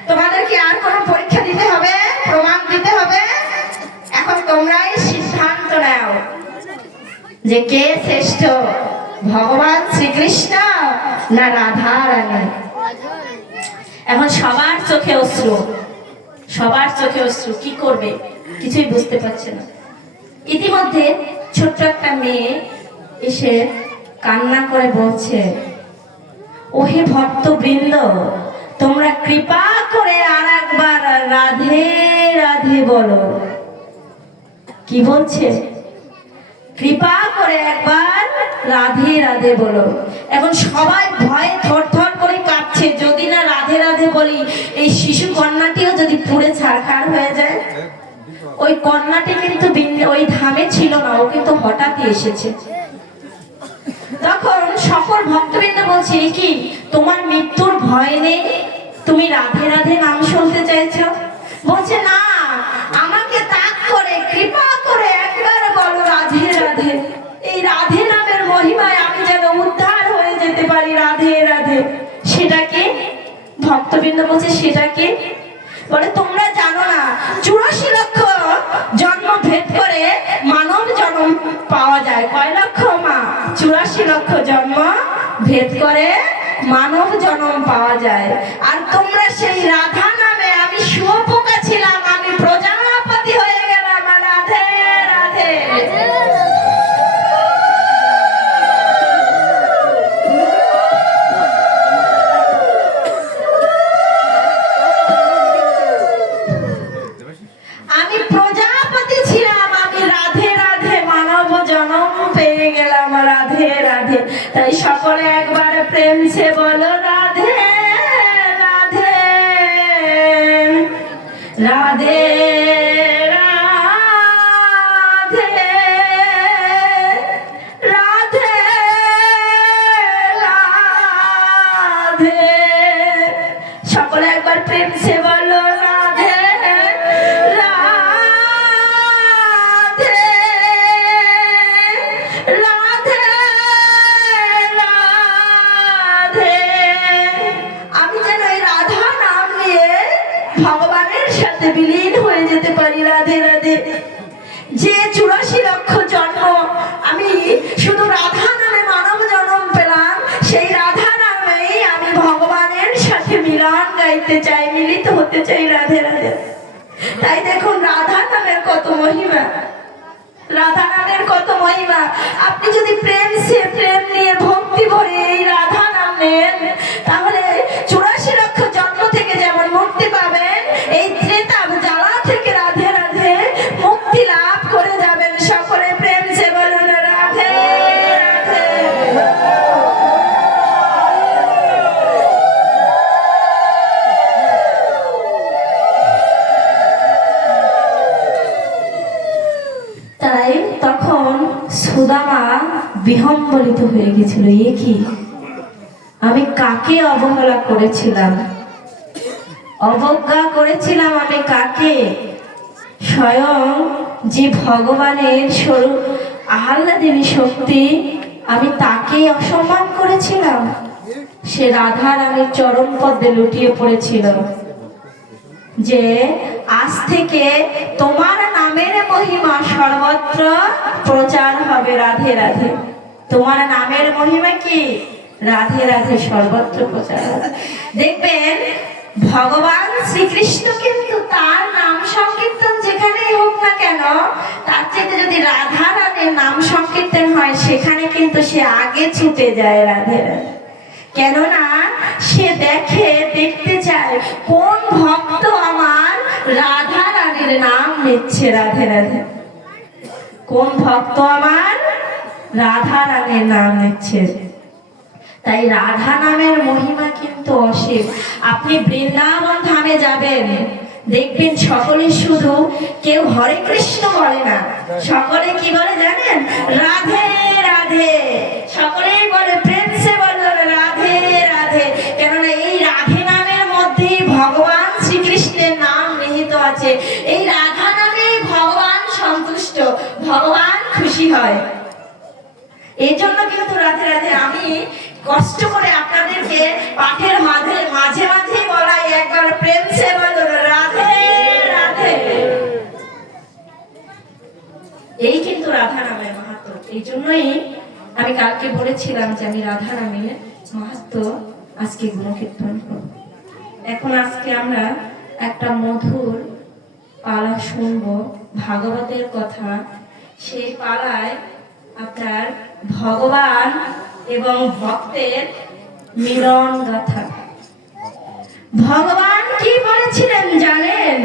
তোমাদের কি আর কোনো পরীক্ষা দিতে হবে, প্রমাণ দিতে হবে? এখন তোমরাই সিদ্ধান্ত নাও যে কে শ্রেষ্ঠ, ভগবান শ্রীকৃষ্ণ না রাধা রানী। এখন সবার চোখে অশ্রু, সবার চোখে অশ্রু। কি করবে কিছুই বুঝতে পারছে না। ইতিমধ্যে ছোট্ট একটা মেয়ে এসে কান্না করে বলছে ওহে ভক্তবৃন্দ, তোমরা কৃপা করে আর একবার রাধে রাধে বলো। কি বলছে? কৃপা করে একবার রাধে রাধে বলো। এখন সবাই ভয়ে থরথর করে কাঁপছে, যদি না রাধে রাধে বলি এই শিশু কন্যাটিও যদি পুড়ে ছারখার হয়ে যায়। ওই কন্যাটি কিন্তু ওই ধামে ছিল না, ও কিন্তু হঠাৎই এসেছে। তখন সকল ভক্তবৃন্দ বলছে কি তোমার মৃত্যুর ভয় নেই? তুমি রাধে রাধে নাম শুনতে চাইছো? বলছে না, আমাকে তাক করে কৃপা করে একবার বলো রাধে রাধে। এই রাধে নামের মহিমায় আমি যেন উদ্ধার হয়ে যেতে পারি, রাধে রাধে। সেটা কি? ভক্তবৃন্দ বলছে সেটা কি? বলে তোমরা জানো না 84 লক্ষ জন্ম ভেদ করে মানব জন্ম পাওয়া যায়। কয় লক্ষ মা? 84 লক্ষ জন্ম ভেদ করে মানব জন্ম পাওয়া যায়। আর তোমরা সেই রাধা নামে, আমি শুয়োপোকা ছিলাম, আমি প্রজাপতি হয়ে গেলাম, রাধে রাধে। আমি প্রজাপতি ছিলাম, আমি রাধে রাধে মানব জন্ম পেয়ে গেলাম, রাধে রাধে। তাই সকলে একবার প্রেম সে বলো রাধে রাধে রাধে রাধে রাধে রাধে। সকলে একবার প্রেম সে বলো রাধে রাধে রাধে রাধে। আমি যেন এই রাধা নাম নিয়ে ভগবানের সাথে বিলীন হয়ে যেতে পারি, রাধে রাধে। যে 84 লক্ষ জন্ম আমি শুধু রাধা নামে মিলাইতে চাই, মিলিত হতে চাই। রাধে রাধে। তাই দেখুন রাধা নামের কত মহিমা, রাধা নামের কত মহিমা। আপনি যদি প্রেম নিয়ে ভক্তি ভরে এই রাধা নাম নেন, তাহলে 84 লক্ষ জন্ম থেকে যেমন মুক্তি পাবেন, এই ত্রেতা জ্বালা থেকে রাধে রাধে মুক্তি লাভ করে যাবেন। সকলে প্রেম সে বলুন রাধে রাধে। তাই তখন সুদামা বিহম্বলিত হয়ে গেছিল, এ কি, আমি কাকে অবহেলা করেছিলাম, অবজ্ঞা করেছিলাম আমি কাকে? স্বয়ং যে ভগবানের স্বরূপ আহ্লাদিনী শক্তি, আমি তাকে অসম্মান করেছিলাম। সে রাধার আমি চরণ পদ্মে লুটিয়ে পড়েছিল যে আজ থেকে তোমার নামের মহিমা সর্বত্র প্রচার হবে। রাধে রাধে। তোমার নামের মহিমা কি? রাধে রাধে সর্বত্র প্রচার হবে। দেখবেন ভগবান শ্রীকৃষ্ণ কিন্তু তার নাম সংকীর্তন যেখানেই হোক না কেন, তার চেয়ে যদি রাধা রানীর নাম সংকীর্তন হয় সেখানে কিন্তু সে আগে ছুটে যায়। রাধে রাধে। কেননা সে দেখতে চায় কোন ভক্ত আমার রাধা রানীর নাম নিচ্ছে। রাধে রাধে। কোন ভক্ত আমার রাধা রানীর নাম নিচ্ছে। তাই রাধা নামের মহিমা কিন্তু অসীম। আপনি বৃন্দাবন ধামে যাবেন, দেখবেন সকলে শুধু কেউ হরে কৃষ্ণ বলে না, সকলে কি বলে জানেন? রাধে রাধে। সকলেই বলে প্রেম সে বলে রাধে রাধে। কেননা এই রাধে নামের মধ্যেই ভগবান শ্রীকৃষ্ণের নাম নিহিত আছে। এই রাধা নামে ভগবান সন্তুষ্ট, ভগবান খুশি হয়। এই জন্য কিন্তু রাধে রাধে আমি কষ্ট করে আপনাদেরকে পাঠের মাঝে মাঝে বলাই, একবার প্রেম সে বলো রাধে রাধে। এই কিন্তু রাধা নামের মাহাত্ম্য। এই জন্যই আমি কালকে বলেছিলাম যে আমি রাধা নামের মাহাত্ম্য আজকে গুণকীর্তন করব। এখন আজকে আমরা একটা মধুর পালা শুনবো, ভাগবতের কথা। সেই পালায় আপনার ভগবান এবং ভক্তের মিলন গাথা। ভগবান কি বলেছিলেন জানেন?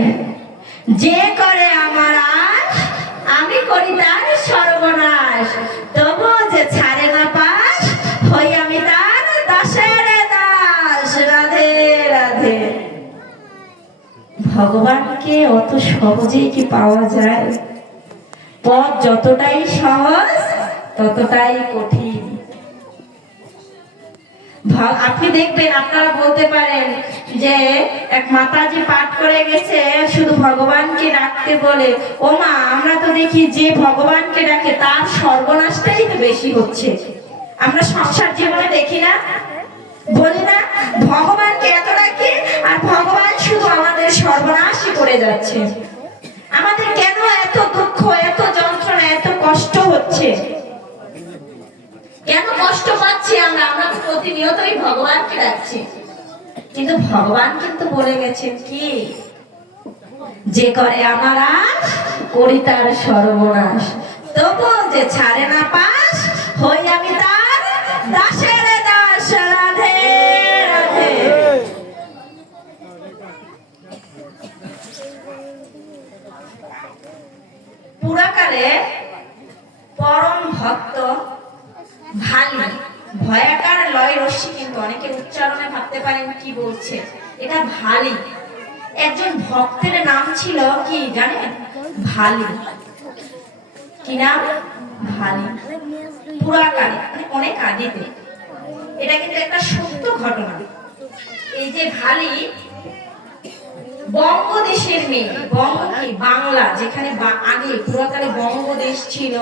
যে করে আমার আশ, আমি করি তার সর্বনাশ। তবু যে ছাড়ে না পাশ, হই আমি তার দাসের দাস। রাধে রাধে। ভগবানকে অত সহজেই কি পাওয়া যায়? পথ যতটাই সহজ ততটাই কঠিন। আপনি দেখবেন, আপনারা বলতে পারেন যে এক মাতাজি পাঠ করে গেছে শুধু ভগবানকে ডাকতে বলে। ও মা, আমরা তো দেখি যে ভগবানকে ডাকে তার সর্বনাশটাই তো বেশি হচ্ছে। আমরা সংসার জীবনে দেখি না, বলি না ভগবানকে এত ডাকি আর ভগবান শুধু আমাদের সর্বনাশই করে যাচ্ছে। আমাদের কেন এত দুঃখ, এত যন্ত্রণা, এত কষ্ট হচ্ছে? কেন কষ্ট পাচ্ছি আমরা? আমরা তো প্রতিনিয়তই ভগবানকে ডাকছি, কিন্তু ভগবান কিন্তু বলে গেছেন কি? যে করে আমার আশ, করি তার সর্বনাশ। তবু যে ছাড়ে না পাশ, হই আমি তার দাসের দাস। রাধে রাধে। পুরাকালে পরম ভক্ত ভালি, ভয়াকার লয় রশ্মি, কিন্তু অনেকে উচ্চারণে ভাবতে পারেন কি বলছে, এটা ভালি। একজন ভক্তের নাম ছিল কি জানেন? ভালি। কি নাম? ভালি। পুরাকালে মানে অনেক আগেতে। এটা কিন্তু একটা সত্য ঘটনা। এই যে ভালি বঙ্গদেশের মেয়ে। বঙ্গ কি? বাংলা, যেখানে আগে পুরাকালে বঙ্গদেশ ছিল।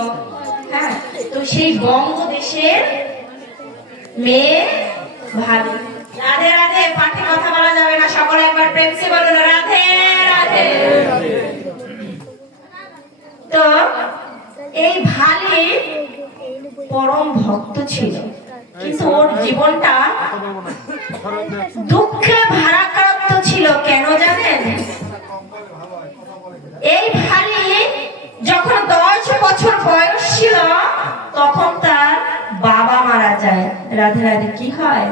হ্যাঁ, তো সেই বঙ্গদেশের মেয়ে ভালি। রাধে রাধে। পাঠে কথা বলা যাবে না, সকলে একবার প্রেম সে বলুন রাধে রাধে। তো এই ভালি পরম ভক্ত ছিল, কিন্তু ওর জীবনটা দুঃখে ভারাক্রান্ত ছিল তখন তার বাবা মারা যায়। রাধে রাধে। কি হয়,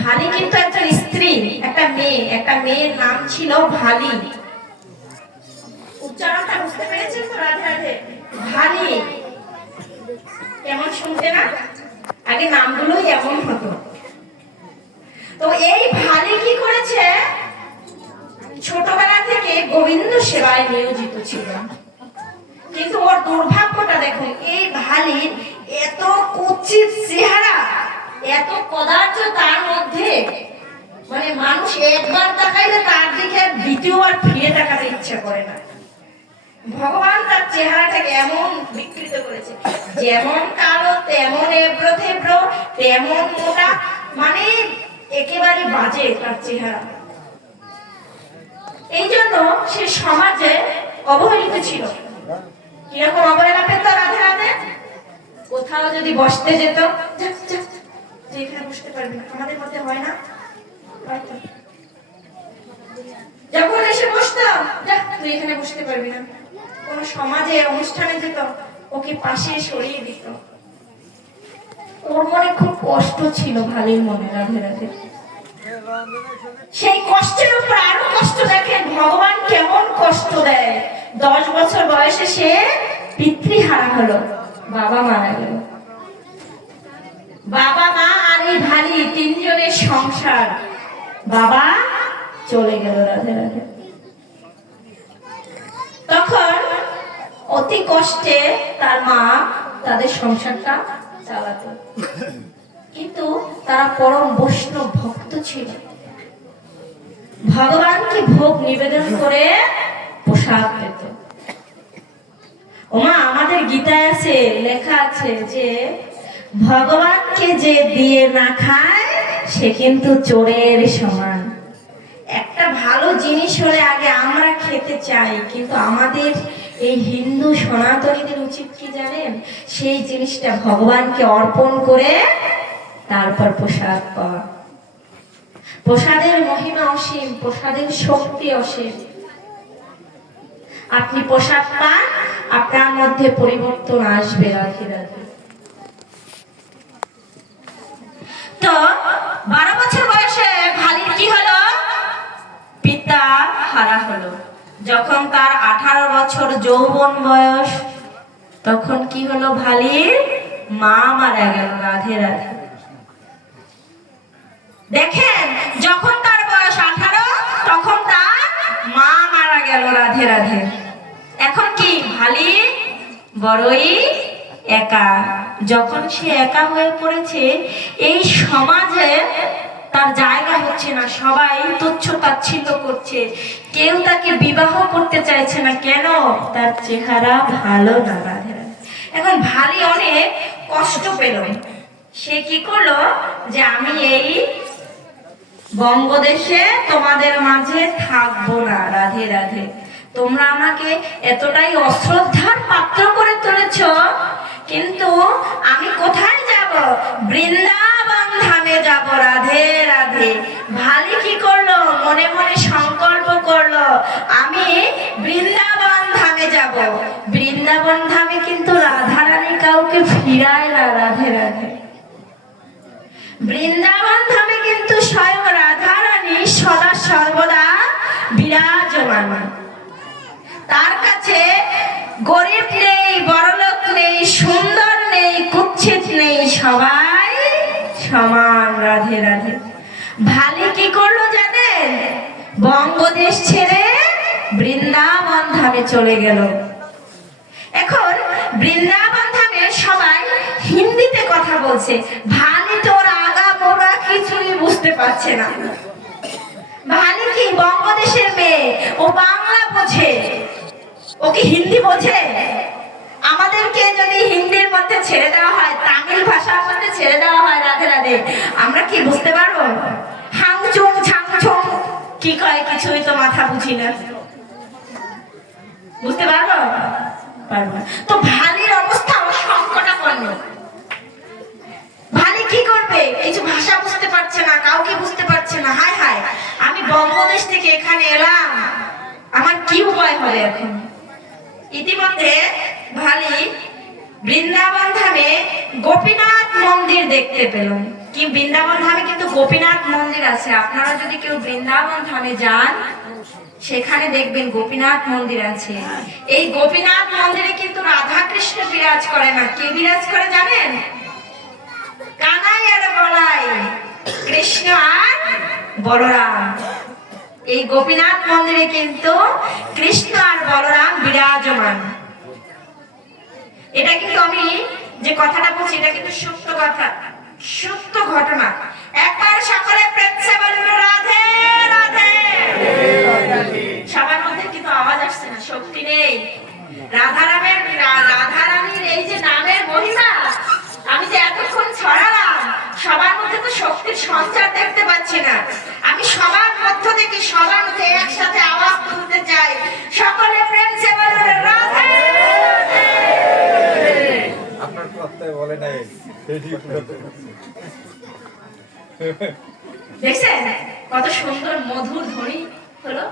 ভালি কিন্তু একজন স্ত্রী, একটা মেয়ের নাম ছিল ভালি। উচ্চারণটা বুঝতে পেরেছেন তো? রাধে রাধে। ভালি কেমন শুনতে না? আগে নামগুলোই এমন হতো। তো এই ভালি কি করেছে, ছোটবেলা থেকে গোবিন্দ সেবায় নিয়োজিত ছিল। কিন্তু ওর দুর্ভাগ্যটা দেখুন, এই ভালির এত কুৎসিত চেহারা, এত পদার্থ তার মধ্যে, মানে মানুষ একবার তাকাইলে তার দিকে দ্বিতীয়বার ফিরে তাকাতে ইচ্ছা করে না। ভগবান তার চেহারাটাকে এমন বিকৃত করেছে, যেমন কালো তেমন এবড়ো থেবড়ো, তেমন মোটা, মানে একেবারে বাজে তার চেহারা। এই জন্য সে সমাজে অবহেলিত ছিল। কিরকম অবহেলা পেত? রাধে রাধে। কোথাও যদি বসতে যেত, এখানে বসতে পারবি না, আমাদের মধ্যে হয় না, যখন এসে বসতো, তুই এখানে বসতে পারবি না। কোন সমাজে অনুষ্ঠানে যেত, ওকে পাশে সরিয়ে দিত। ওর মনে খুব কষ্ট ছিল, ভালির মনে। রাধে রাধে। সেই কষ্টের উপর আরো কষ্ট দেখেন ভগবান কেমন কষ্ট দেয়। 10 বছর বয়সে সে পিতৃহারা হলো, বাবা মারা গেল। বাবা মা আর এই ভালি তিনজনের সংসার, বাবা চলে গেল। রাধে রাধে। তখন অতি কষ্টে তার মা তাদের সংসারটা চালাতো, কিন্তু তারা পরম বৈষ্ণব ভক্ত ছিল। ভগবানকে ভোগ নিবেদন করে প্রসাদ পেত। ওমা, আমাদের গীতায় আছে, লেখা আছে যে ভগবানকে যে দিয়ে না খায় সে কিন্তু চোরের সমান। একটা ভালো জিনিস হলে আগে আমরা খেতে চাই, কিন্তু আমাদের এই হিন্দু সনাতনীদের উচিত কি জানেন, সেই জিনিসটা ভগবানকে অর্পণ করে তারপর প্রসাদ পাওয়া। প্রসাদের মহিমা অসীম, প্রসাদের শক্তি অসীম। আপনি প্রসাদ পান, আপনার মধ্যে পরিবর্তন আসবে। রাধে রাধে। তো 12 বছর বয়সে ভালির কি হলো, পিতা হারা হলো। যখন তার 18 বছর যৌবন বয়স, তখন কি হলো, ভালির মা মারা গেল। রাধে রাধে। দেখেন, যখন তার বয়স 18, তখন তার মা মারা গেল। রাধে রাধে। এখন কি, ভালি বড়ই একা। যখন সে একা হয়ে পড়েছে, এই সমাজে তার জায়গা হচ্ছে না, সবাই তুচ্ছ তাচ্ছিল্য করছে, কেউ তাকে বিবাহ করতে চাইছে না। কেন? তার চেহারা ভালো না। রাধে রাধে। এখন ভালি অনেক কষ্ট পেল। সে কি করলো, যে আমি এই বঙ্গদেশে তোমাদের মাঝে থাকবো না। রাধে রাধে। তোমরা আমাকে এতটাই অশ্রদ্ধার পাত্র করে তুলেছ, কিন্তু আমি কোথায় যাব? বৃন্দাবন ধামে যাব। রাধে রাধে। ভালি কি করলো, মনে মনে সংকল্প করলো, আমি বৃন্দাবন ধামে যাব। বৃন্দাবন ধামে কিন্তু রাধারানী কাউকে ফিরায় না। রাধে রাধে। বৃন্দাবন ধামে কিন্তু স্বয়ং রাধারানী সদা সর্বদা বিরাজমান। তার কাছে গরিব নেই, বড়লোক নেই, সুন্দর নেই, কুৎসিত নেই, সবাই সমান। রাধে রাধে। ভালি কি করলো জানেন? বঙ্গদেশ ছেড়ে বৃন্দাবন ধামে চলে গেল। এখন বৃন্দাবন ধামে সবাই হিন্দিতে কথা বলছে। ভালি তো ওর আগা মোড়া কিছুই বুঝতে পারছে না। ভালি কি বঙ্গদেশের মেয়ে, ও বাংলা বোঝে, ওকে হিন্দি বোঝে? আমাদেরকে যদি হিন্দির মধ্যে ছেড়ে দেওয়া হয়, তামিল ভাষার মধ্যে ছেড়ে দেওয়া হয়, রাধে রাধে, আমরা কি বুঝতে পারবো? হাংচুং ছাংচুং কি কয়, কিছুই তো মাথা বুঝি না। বুঝতে পারবো? পারবো না। তো ভালির অবস্থা সংকটাপন্ন। ভালি কি করবে? কিছু ভাষা বুঝতে পারছে না, কাউকে বুঝতে পারছে না। হায় হায়, আমি বঙ্গদেশ থেকে এখানে এলাম, আমার কি উপায় হবে এখন? ইতিমধ্যে ভালি বৃন্দাবন ধামে গোপীনাথ মন্দির দেখতে পেলাম। কি বৃন্দাবন ধামে কিন্তু গোপীনাথ মন্দির আছে। আপনারা যদি কেউ বৃন্দাবন ধামে যান সেখানে দেখবেন গোপীনাথ মন্দির আছে। এই গোপীনাথ মন্দিরে কিন্তু রাধা কৃষ্ণ বিরাজ করে না, কে বিরাজ করে জানেন? কানাই আর বলাই, কৃষ্ণ আর বলরাম। এই গোপীনাথ মন্দিরে কিন্তু কৃষ্ণ আর বলরাম বিরাজমান। এটা কিন্তু আমি যে কথাটা বলছি এটা কিন্তু সত্য কথা, সত্য ঘটনা। একবার সকলে প্রেমসে বলুন রাধে রাধে। সবার মধ্যে কিন্তু আওয়াজ আসছে না, শক্তি নেই। রাধারানীর এই যে নামের মহিমা আমি যে এতক্ষণ ছড়ালাম, সবার মধ্যে তো শক্তির সঞ্চার দেখতে পাচ্ছি না। আমি সবার মধ্য থেকে সবার মধ্যে একসাথে আওয়াজ তুলতে চাই, সকলে প্রেমসে বলুন রাধে রাধে। আপনার কথাই বলে নাই। দেখছেন কত সুন্দর মধুর ধ্বনি হলো,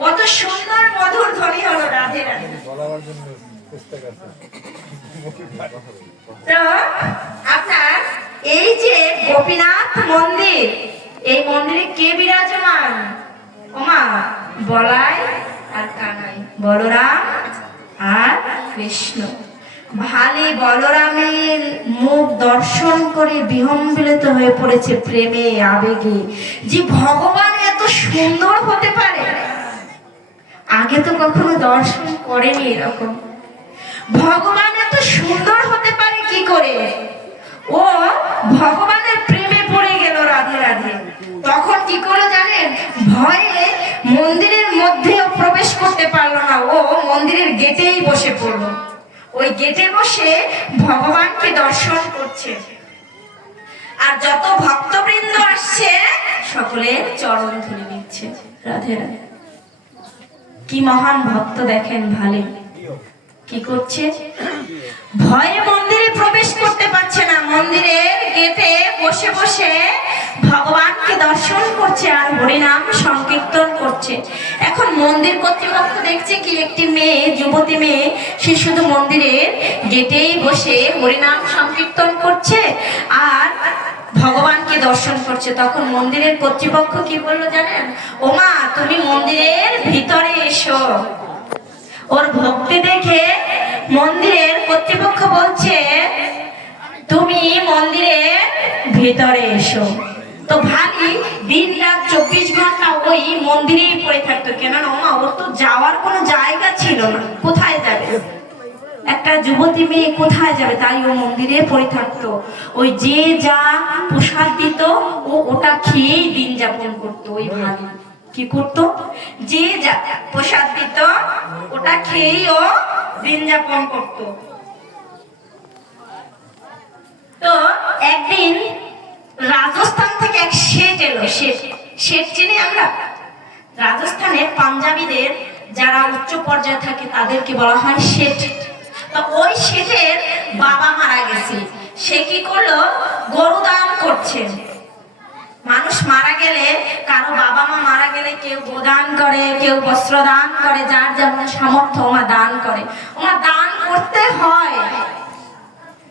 কত সুন্দর মধুর ধ্বনি হলো রাধে রাধে। বলার জন্য পুস্তক আছে। তো আপনার এই যে গোপীনাথ মন্দির, এই মন্দিরে কে বিরাজমান? ওমা বলাই আর কানাই, বলরাম আর কৃষ্ণ। ভালে বলরামের মুখ দর্শন করে বিহম্বিত হয়ে পড়েছে প্রেমে আবেগে, যে ভগবান এত সুন্দর হতে পারে, আগে তো কখনো দর্শন করেনি এরকম। ভগবান এত সুন্দর হতে পারে কি করে? ও ভগবানের প্রেমে পড়ে গেল রাধে রাধে। তখন কি করে জানেন? ভয়ে মন্দিরের মধ্যেও প্রবেশ করতে পারলো না, ও মন্দিরের গেটেই বসে পড়লো। ওই গেটে বসে ভগবানকে দর্শন করছে। আর যত ভক্তবৃন্দ আসছে সকলের চরণ ধরে নিচ্ছে রাধে রাধে। কি মহান ভক্ত দেখেন, ভালে কি করছে? ভয়ে মন্দিরে প্রবেশ করতে পারছে না, মন্দিরের গেটে বসে বসে ভগবানকে দর্শন করছে আর হরিনাম সংকীর্তন করছে। এখন মন্দির কর্তৃপক্ষ দেখছে কি একটি মেয়ে, যুবতী মেয়ে, সে শুধু মন্দিরের গেটেই বসে হরিনাম সংকীর্তন করছে আর ভগবানকে দর্শন করছে। তখন মন্দিরের কর্তৃপক্ষ কি বললো জানেন? ওমা তুমি মন্দিরের ভিতরে এসো। ওর ভক্তি দেখে মন্দিরের কর্তৃপক্ষ বলছে তুমি মন্দিরের ভিতরে এসো। তো ভাবি দিন রাত 24 ঘন্টা ওই মন্দিরেই পড়ে থাকতো, কেননা ওর তো যাওয়ার কোনো জায়গা ছিল না, কোথায় যাবে? একটা যুবতী মেয়ে কোথায় যাবে? তাই ও মন্দিরে পড়ে থাকতো। ওই যে যা প্রসাদ দিত ও ওটা খেয়েই দিন যাপন করতো। ওই ভাবি কি করতো? যে যা প্রসাদ দিত ওটা খেয়েই ও দিন যাপন করতো। তো একদিন রাজস্থান থেকে এক শেঠ এলো। শেঠ চিনি আমরা? রাজস্থানের পাঞ্জাবিদের যারা উচ্চ পর্যায়ে থাকে তাদেরকে বলা হয় শেঠ। তো ওই শেঠের বাবা মারা গেছে। সে কি করলো? গরু দান করছে। মানুষ মারা গেলে, কারো বাবা মা মারা গেলে কেউ গোদান করে, কেউ বস্ত্র দান করে, যার যেমন সামর্থ্য ওমা দান করে। ওমা দান করতে হয়,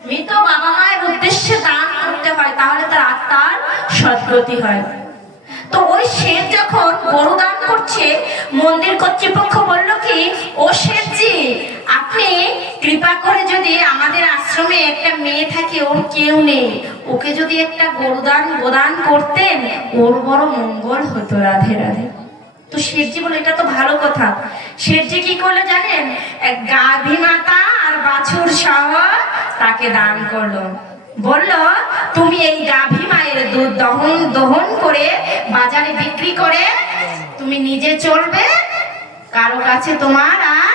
মৃত বাবা মায়ের উদ্দেশ্যে দান করতে হয়, তাহলে তার আত্মার সদ্গতি হয়। তো ওই শেঠ যখন গরু দান করছে, মন্দির কর্তৃপক্ষ বলল কি, ও শেঠজি আপনি কৃপা করে যদি আমাদের আশ্রমে একটা মেয়ে থাকে, ওর কেউ নেই, ওকে যদি একটা গোদান করতেন ওর বড় মঙ্গল হতো রাধে রাধে। তো শেঠজি বলে এটা তো ভালো কথা। শেঠজি কি করলো জানেন? এক গাভী মাতা আর বাছুর সহ তাকে দান করলো। বলল তুমি এই গাভী মায়ের দুধ দহন করে বাজারে বিক্রি করে তুমি নিজে চলবে, কারো কাছে তোমার আর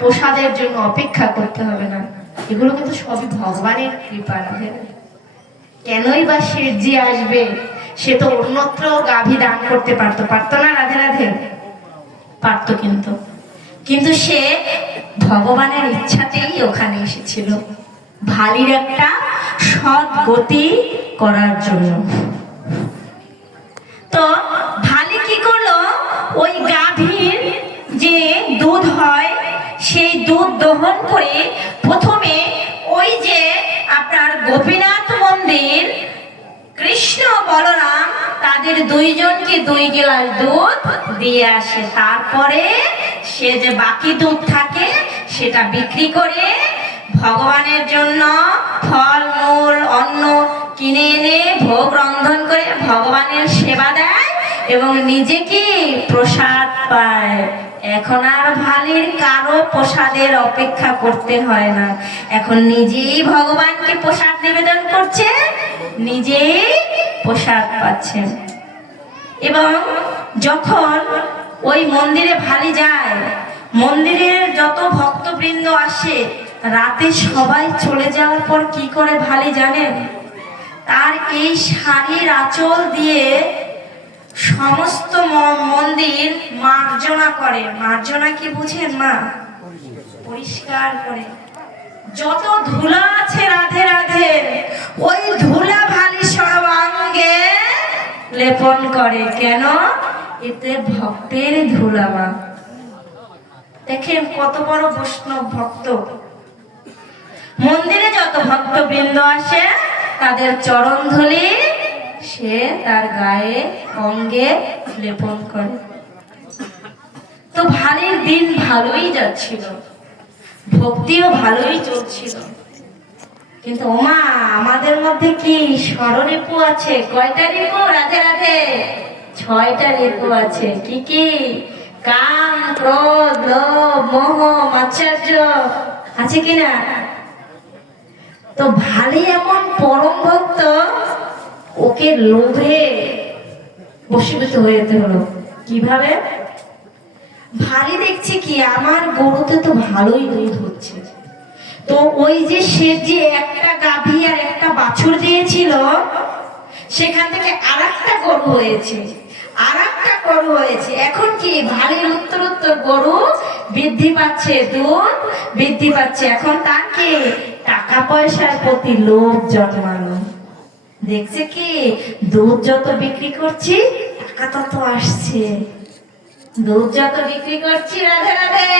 প্রসাদের জন্য অপেক্ষা করতে হবে না। এগুলো কিন্তু সবই ভগবানের কৃপা রাধে। কেনই বা শেঠজি আসবে? সে তো অন্যত্র গাভী দান করতে পারতো না রাধে রাধে? পারতো, কিন্তু সে ভগবানের ইচ্ছাতেই ওখানে এসেছিল, ভালির একটা সৎ গতি করার জন্য। তো ভালি কি করলো? ওই গাভীর যে দুধ হয় সে সেই দুধ দহন করে প্রথমে ওই যে আপনার গোপীনাথ মন্দির কৃষ্ণ বলরাম তাদের দুইজনকে 2 গ্লাস দুধ দিয়ে আসে। তারপরে সে যে বাকি দুধ থাকে সেটা বিক্রি করে ভগবানের জন্য ফল মূল অন্ন কিনে এনে ভোগ রন্ধন করে ভগবানের সেবা দেয় এবং নিজে কি প্রসাদ পায়। এখন আর ভালির কারো প্রসাদের অপেক্ষা করতে হয় না, এখন নিজেই ভগবানকে প্রসাদ নিবেদন করছে, নিজেই প্রসাদ পাচ্ছেন। এবং যখন ওই মন্দিরে ভালি যায়, মন্দিরের যত ভক্তবৃন্দ আসে, রাতে সবাই চলে যাওয়ার পর কি করে ভালি জানেন? তার এই শাড়ির আঁচল দিয়ে সমস্ত মন্দির মার্জনা করে। মার্জনা কি বুঝেন মা? পরিষ্কার করে। যত ধুলা আছে রাধে রাধে, ওই ধুলা ভালি সর্বাঙ্গে লেপন করে। কেন? এতে ভক্তের ধুলা মা। দেখেন কত বড় বৈষ্ণব ভক্ত। মন্দিরে যত ভক্তবৃন্দ আসে তাদের চরণ ধুলি সে তার গায়ে অঙ্গে লেপন করে। তো ভালির দিন ভালোই যাচ্ছিল, ভক্তিও ভালোই চলছিল। কিন্তু ওমা আমাদের মধ্যে কি ষড়রিপু আছে? কয়টা রিপু রাধে রাধে? 6টা রিপু আছে। কি কি? কাম, ক্রোধ, লোভ, মোহ, মাৎসর্য আছে কিনা? তো ভালি এমন পরম ভক্ত, ওকে লোভে বশীভূত হয়ে যেতে হলো। কিভাবে? ভালি দেখছে কি আমার গরুতে তো ভালোই দুধ হচ্ছে, তো ওই যে সে যে একটা গাভী আর একটা বাছুর দিয়েছিল, সেখান থেকে আরেকটা গরু হয়েছে, আরেকটা গরু হয়েছে। এখন কি ভালির উত্তর গরু বৃদ্ধি পাচ্ছে, দুধ বৃদ্ধি পাচ্ছে। এখন তার কি টাকা পয়সার প্রতি লোভ জন্মালো। দেখছে কি দুধ যত বিক্রি করছি টাকা তত আসছে, দুধ যত বিক্রি করছি রাধে রাধে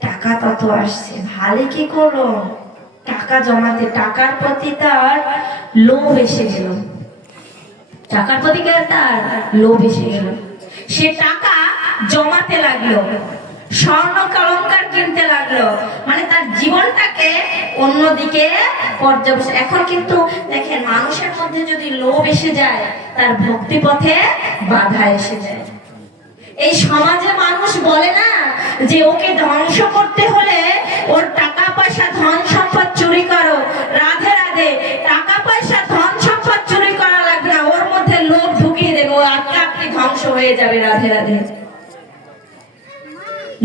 টাকা তত আসছে। ভালো কি করলো? টাকা জমাতে, টাকার প্রতি তার লোভ এসে গেল, টাকার প্রতি তার লোভ এসে গেল। সে টাকা জমাতে লাগলো, স্বর্ণ অলংকার কিনতে লাগলো, মানে তার জীবনটাকে অন্যদিকে পর্যবেক্ষণ। এখন কিন্তু দেখেন মানুষের মধ্যে যদি লোভ এসে যায়, তার ভক্তি পথে বাধা এসে যায়। এই সমাজে মানুষ বলে না যে ওকে ধ্বংস করতে হলে ওর টাকা পয়সা ধন সম্পদ চুরি করো। রাধে রাধে, টাকা পয়সা ধন সম্পদ চুরি করা লাগবে না, ওর মধ্যে লোভ ঢুকিয়ে দেবো, আপনি ধ্বংস হয়ে যাবে। রাধে রাধে।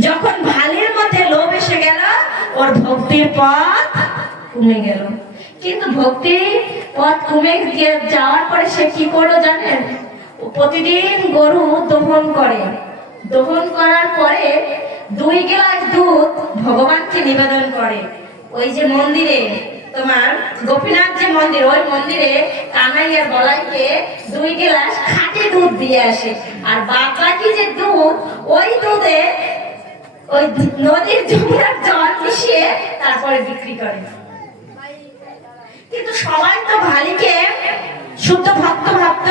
যখন ভালির মধ্যে লোভ এসে গেল, ওর ভক্তির পথ কমে গেল। কিন্তু ভক্তির পথ কমে যাওয়ার পরে সে কি করলো জানেন? প্রতিদিন গরু দহন করে, দহন করার পরে 2 গ্লাস দুধ ভগবানকে নিবেদন করে। ওই যে মন্দিরে তোমার গোপীনাথ যে মন্দির, ওই মন্দিরে কানাইয়ার বলাইকে 2 গ্লাস খাঁটি দুধ দিয়ে আসে। আর বাকি যে দুধ, ওই দুধে ওই নদীর যমুনার জল মিশিয়ে তারপরে বিক্রি করে। কিন্তু সবাই তো ভালিকে শুদ্ধ ভক্ত ভাবত,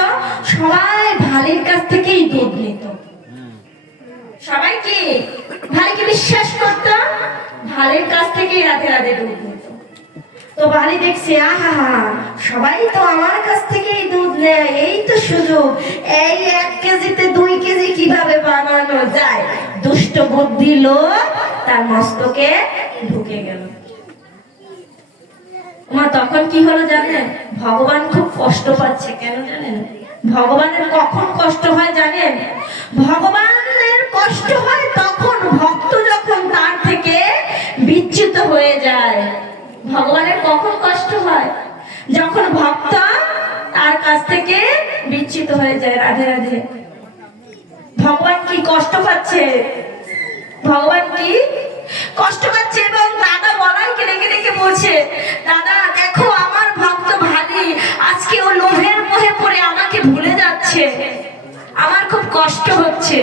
সবাই ভালির কাছ থেকেই দুধ নিত। সবাই কি ভালিকে বিশ্বাস করত, ভালির কাছ থেকেই রাতে রাতে দুধ নিত। তো ভালি দেখছে আহা সবাই তো আমার কাছ থেকেই দুধ নেয়, এই তো সুযোগ, এই 1 কেজিতে 2 কেজি কিভাবে বানানো যায়। দুষ্ট বুদ্ধি লোভ তার মস্তকে ঢুকে গেল। মা তখন কি হলো জানেন? ভগবান খুব কষ্ট পাচ্ছে। কেন জানেন? ভগবানের কখন কষ্ট হয় জানেন? ভগবানের কষ্ট হয় তখন ভক্ত যখন তার থেকে বিচ্যুত হয়ে যায়। ভগবানের কখন কষ্ট হয়? যখন ভক্ত তার কাছ থেকে বিচ্যুত হয়ে যায়। রাধে রাধে। ভগবান কি কষ্ট পাচ্ছে? ভগবান কি কষ্ট পাচ্ছে? এবং দাদা বলাইকে ডেকে ডেকে বলছে, দাদা দেখো আমার ভক্ত ভালি আজকে ও লোভের মোহে পড়ে আমাকে ভুলে যাচ্ছে, আমার খুব কষ্ট হচ্ছে।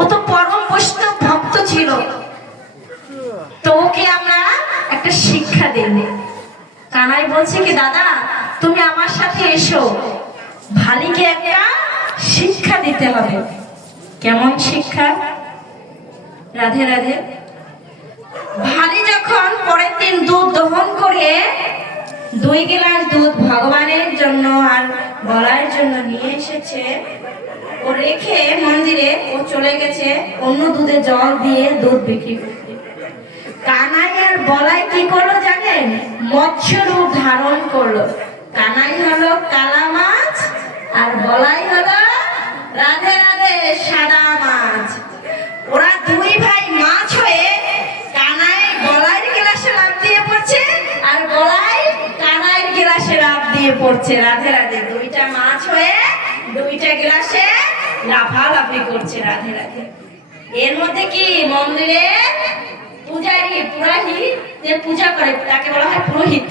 ও তো পরম বৈষ্ণব ভক্ত ছিল, তো ওকে আমরা একটা শিক্ষা দেব। কানাই বলছে কি, দাদা তুমি আমার সাথে এসো, ভালিকে একটা শিক্ষা দিতে হবে। কেমন শিক্ষা? রাধে রাধে। ভালি যখন পরের দিন দুধ দহন করে 2 গ্লাস দুধ ভগবানের জন্য আর বলার জন্য নিয়ে এসেছে, ও রেখে মন্দিরে ও চলে গেছে অন্য দুধে জল দিয়ে দুধ বিক্রি করতে। কানাই আর বলাই কি করলো জানেন? মৎস্য রূপ ধারণ করলো। কানাই হলো কালা মাছ আর বলাই হলো রাধে রাধে সাদা মাছ। ওরা 2 ভাই মাছ হয়ে কানাই বলাইয়ের গ্লাসে লাফ দিয়ে পড়ছে আর বলাই কানাইয়ের গ্লাসে লাফ দিয়ে পড়ছে। রাধে রাধে। 2টা মাছ হয়ে 2টা গ্লাসে লাফালাফি করছে। রাধে রাধে। এর মধ্যে কি মন্দিরে পূজারি পুরোহিত যে পূজা করে তাকে বলা হয় পুরোহিত,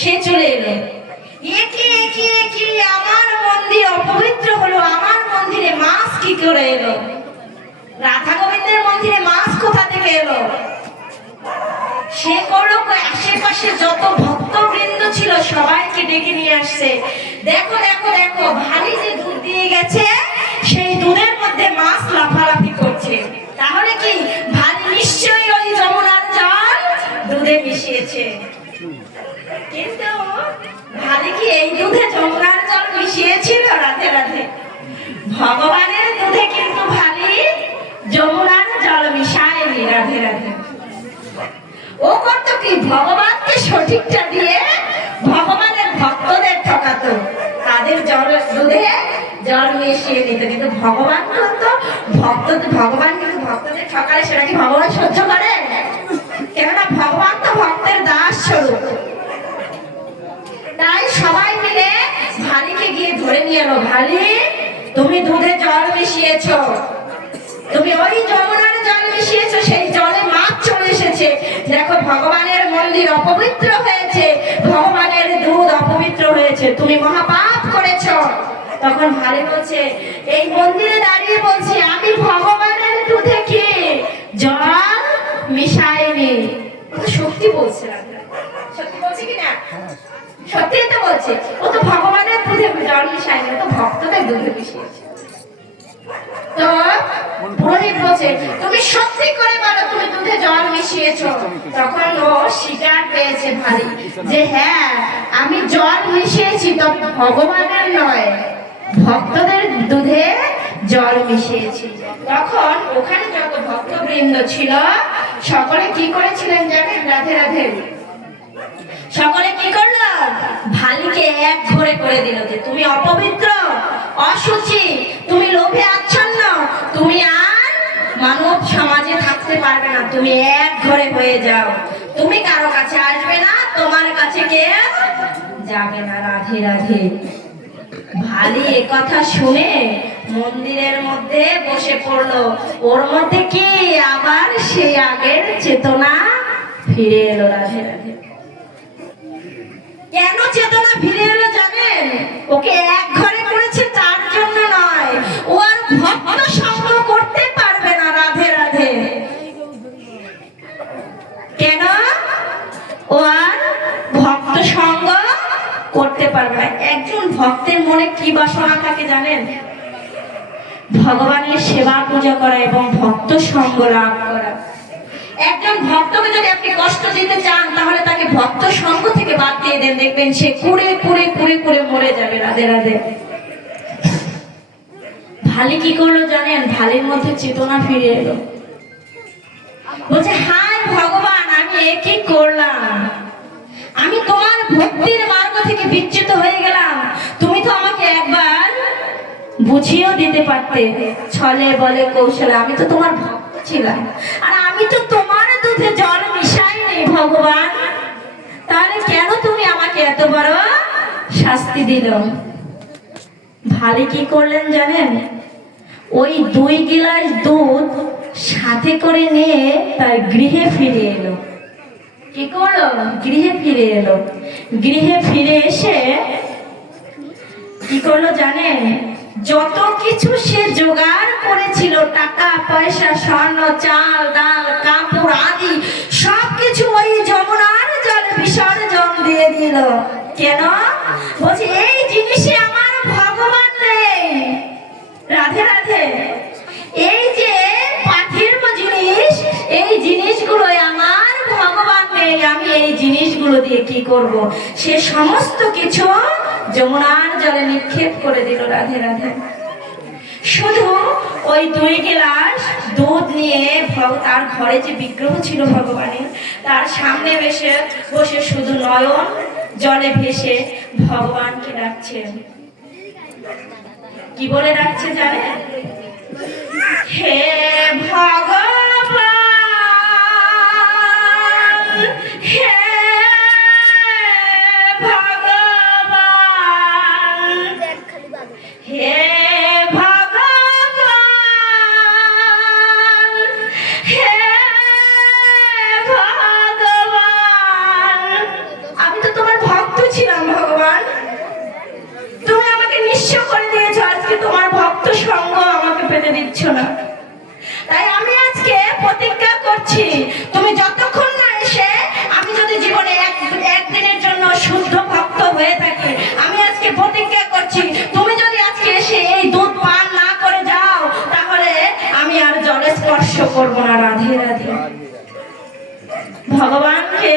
সে চলে এলো। একি আমার মন্দির অপবিত্র হলো, আমার মন্দিরে মাছ কি করে এলো? রাধা গোবিন্দের মন্দিরে মাছ কোথা থেকে এলো? সে করলো আশেপাশে যত ভক্তবৃন্দ ছিল সবাইকে ডেকে নিয়ে আসছে। দেখো দেখো দেখো, ভালি যে দুধ দিয়ে গেছে সেই দুধের মধ্যে মাছ লাফালাফি করছে। তাহলে কি ভালি নিশ্চয়ই ওই যমুনার জল দুধে মিশিয়েছে। কিন্তু ভালি কি এই দুধে যমুনার জল মিশিয়েছিল? রাধে রাধে। ভগবানের দুধে কিন্তু ভালি যমুনার জল মিশায়নি। রাধে রাধে। ও করতো কি, ভগবানকে সঠিকটা দিয়ে ভগবানের ভক্তদের ঠকাতো, তাদের জল দুধে জল মিশিয়ে নিত। কিন্তু ভগবান করতো ভগবান কিন্তু ভক্তদের ঠকালে সেটা কি ভগবান সহ্য করে? কেননা ভগবান তো ভক্তের দাস স্বরূপ। তাই সবাই মিলে ভালিকে গিয়ে ধরে নিয়ে এলো। ভালি, তুমি দুধে জল মিশিয়েছো, তুমি ওই যমুনার জল মিশিয়েছো, সেই জলে মাছ চলে এসেছে। দেখো ভগবানের মন্দির অপবিত্র হয়েছে, ভগবানের দুধ অপবিত্র হয়েছে, তুমি মহাপাপ করেছো। তখন ভালি বলছে, এই মন্দিরে দাঁড়িয়ে বলছি আমি ভগবানের দুধে কি জল মিশাইনি। সত্যি বলছে, সত্যি বলছে কি না? সত্যি তো বলছে, ও তো ভগবানের দুধে জল মিশাইনি, ও তো ভক্তদের দুধে মিশিয়েছে। তো পুরোহিত বলছে, তুমি সত্যি করে বলো তুমি দুধে জল মিশিয়েছো। তখন ও স্বীকার পেয়েছে ভালি যে হ্যাঁ আমি জল মিশিয়েছি, তবে ভগবানের নয়, ভক্তদের দুধে জল মিশিয়েছি। তখন ওখানে যত ভক্তবৃন্দ ছিল সকলে কি করেছিলেন জানেন? রাধে রাধে। সকলে কি করলো? ভালিকে এক ঘরে করে দিল যে তুমি অপবিত্র, অসুচি, তুমি লোভে আচ্ছন্ন, তুমি আর মানব সমাজে থাকতে পারবে না, তুমি এক ঘরে হয়ে যাও, তুমি কারো কাছে আসবে না, তোমার কাছে কেউ যাবে না। রাধে রাধে। ভালি এ কথা শুনে মন্দিরের মধ্যে বসে পড়লো। ওর মধ্যে কি আবার সেই আগের চেতনা ফিরে এলো। রাধে রাধে। কেন চেতনা ফিরে এলো জানেন? ওকে এক ঘরে করেছে তার জন্য নয়, ও আর ভক্ত সঙ্গ করতে পারবে না। রাধে রাধে। কেন? ও আর ভক্ত সঙ্গ করতে পারবে না। একজন ভক্তের মনে কি বাসনা থাকে জানেন? ভগবানের সেবা পূজা করা এবং ভক্ত সঙ্গ লাভ করা। একজন ভক্তকে যদি আপনি কষ্ট দিতে চান তাহলে তাকে ভক্ত সঙ্গ থেকে বাদ দিয়ে দেন, দেখবেন সে কুড়ে কুড়ে কুড়ে কুড়ে মরে যাবে। রাধে রাধে। ভালি কি করলো জানেন? ভালির মধ্যে চেতনা ফিরে এলো। বলছে, হায় ভগবান, আমি এ কি করলাম? আমি তোমার ভক্তির মার্গ থেকে বিচ্যুত হয়ে গেলাম। তুমি তো আমাকে একবার বুঝিয়েও দিতে পারতে, ছলে বলে কৌশলে। আমি তো তোমার ভক্ত ছিলাম, আর আমি তো তোমার দুধে জল মিশাইনি ভগবান। তাহলে কেন তুমি আমাকে এত বড় শাস্তি দিল? ভালি কি করলেন জানেন? ওই 2 গ্লাস দুধ সাথে করে নিয়ে তার গৃহে ফিরে এলো। কি করলো? গৃহে ফিরে এলো। গৃহে ফিরে এসে কি করলো জানেন? যত কিছু সে জোগাড় করেছিল, টাকা পয়সা, স্বর্ণ, চাল ডাল, কাপড় আদি সবকিছু ওই যমুনার জলে বিসর্জন দিয়ে দিল। কেন? বলছে এই জিনিসে আমার ভগবান নেই। রাধে রাধে। এই যে পাথির্ব জিনিস, এই জিনিসগুলো আমার ভগবান নেই, আমি এই জিনিসগুলো দিয়ে কি করব? সে সমস্ত কিছু যমুনার জলে নিক্ষেপ করে দিল। রাধে রাধে। শুধু ওই 2 গ্লাস দুধ নিয়ে তার ঘরে যে বিগ্রহ ছিল ভগবানের, তার সামনে বসে শুধু নয়ন জলে ভেসে ভগবানকে ডাকছে। কি বলে ডাকছে জানেন? হে ভগবান, হে ভগবান, হে ভগবান, হে ভগবান, আমি তো তোমার ভক্ত ছিলাম ভগবান, তুমি আমাকে নিঃস্ব করে দিয়েছো, আজকে তোমার ভক্ত সঙ্গ আমাকে পেতে দিচ্ছ না। তাই আমি আজকে প্রতিজ্ঞা করছি, তুমি যতক্ষণ না এসে, আমি যদি জীবনে একদিনের জন্য শুদ্ধ ভক্ত হয়ে থাকি, আমি আজকে প্রতিজ্ঞা করছি, তুমি যদি আজকে এসে এই দুধ পান না করে যাও, তাহলে আমি আর জলে স্পর্শ করব না। রাধে রাধে। ভগবানকে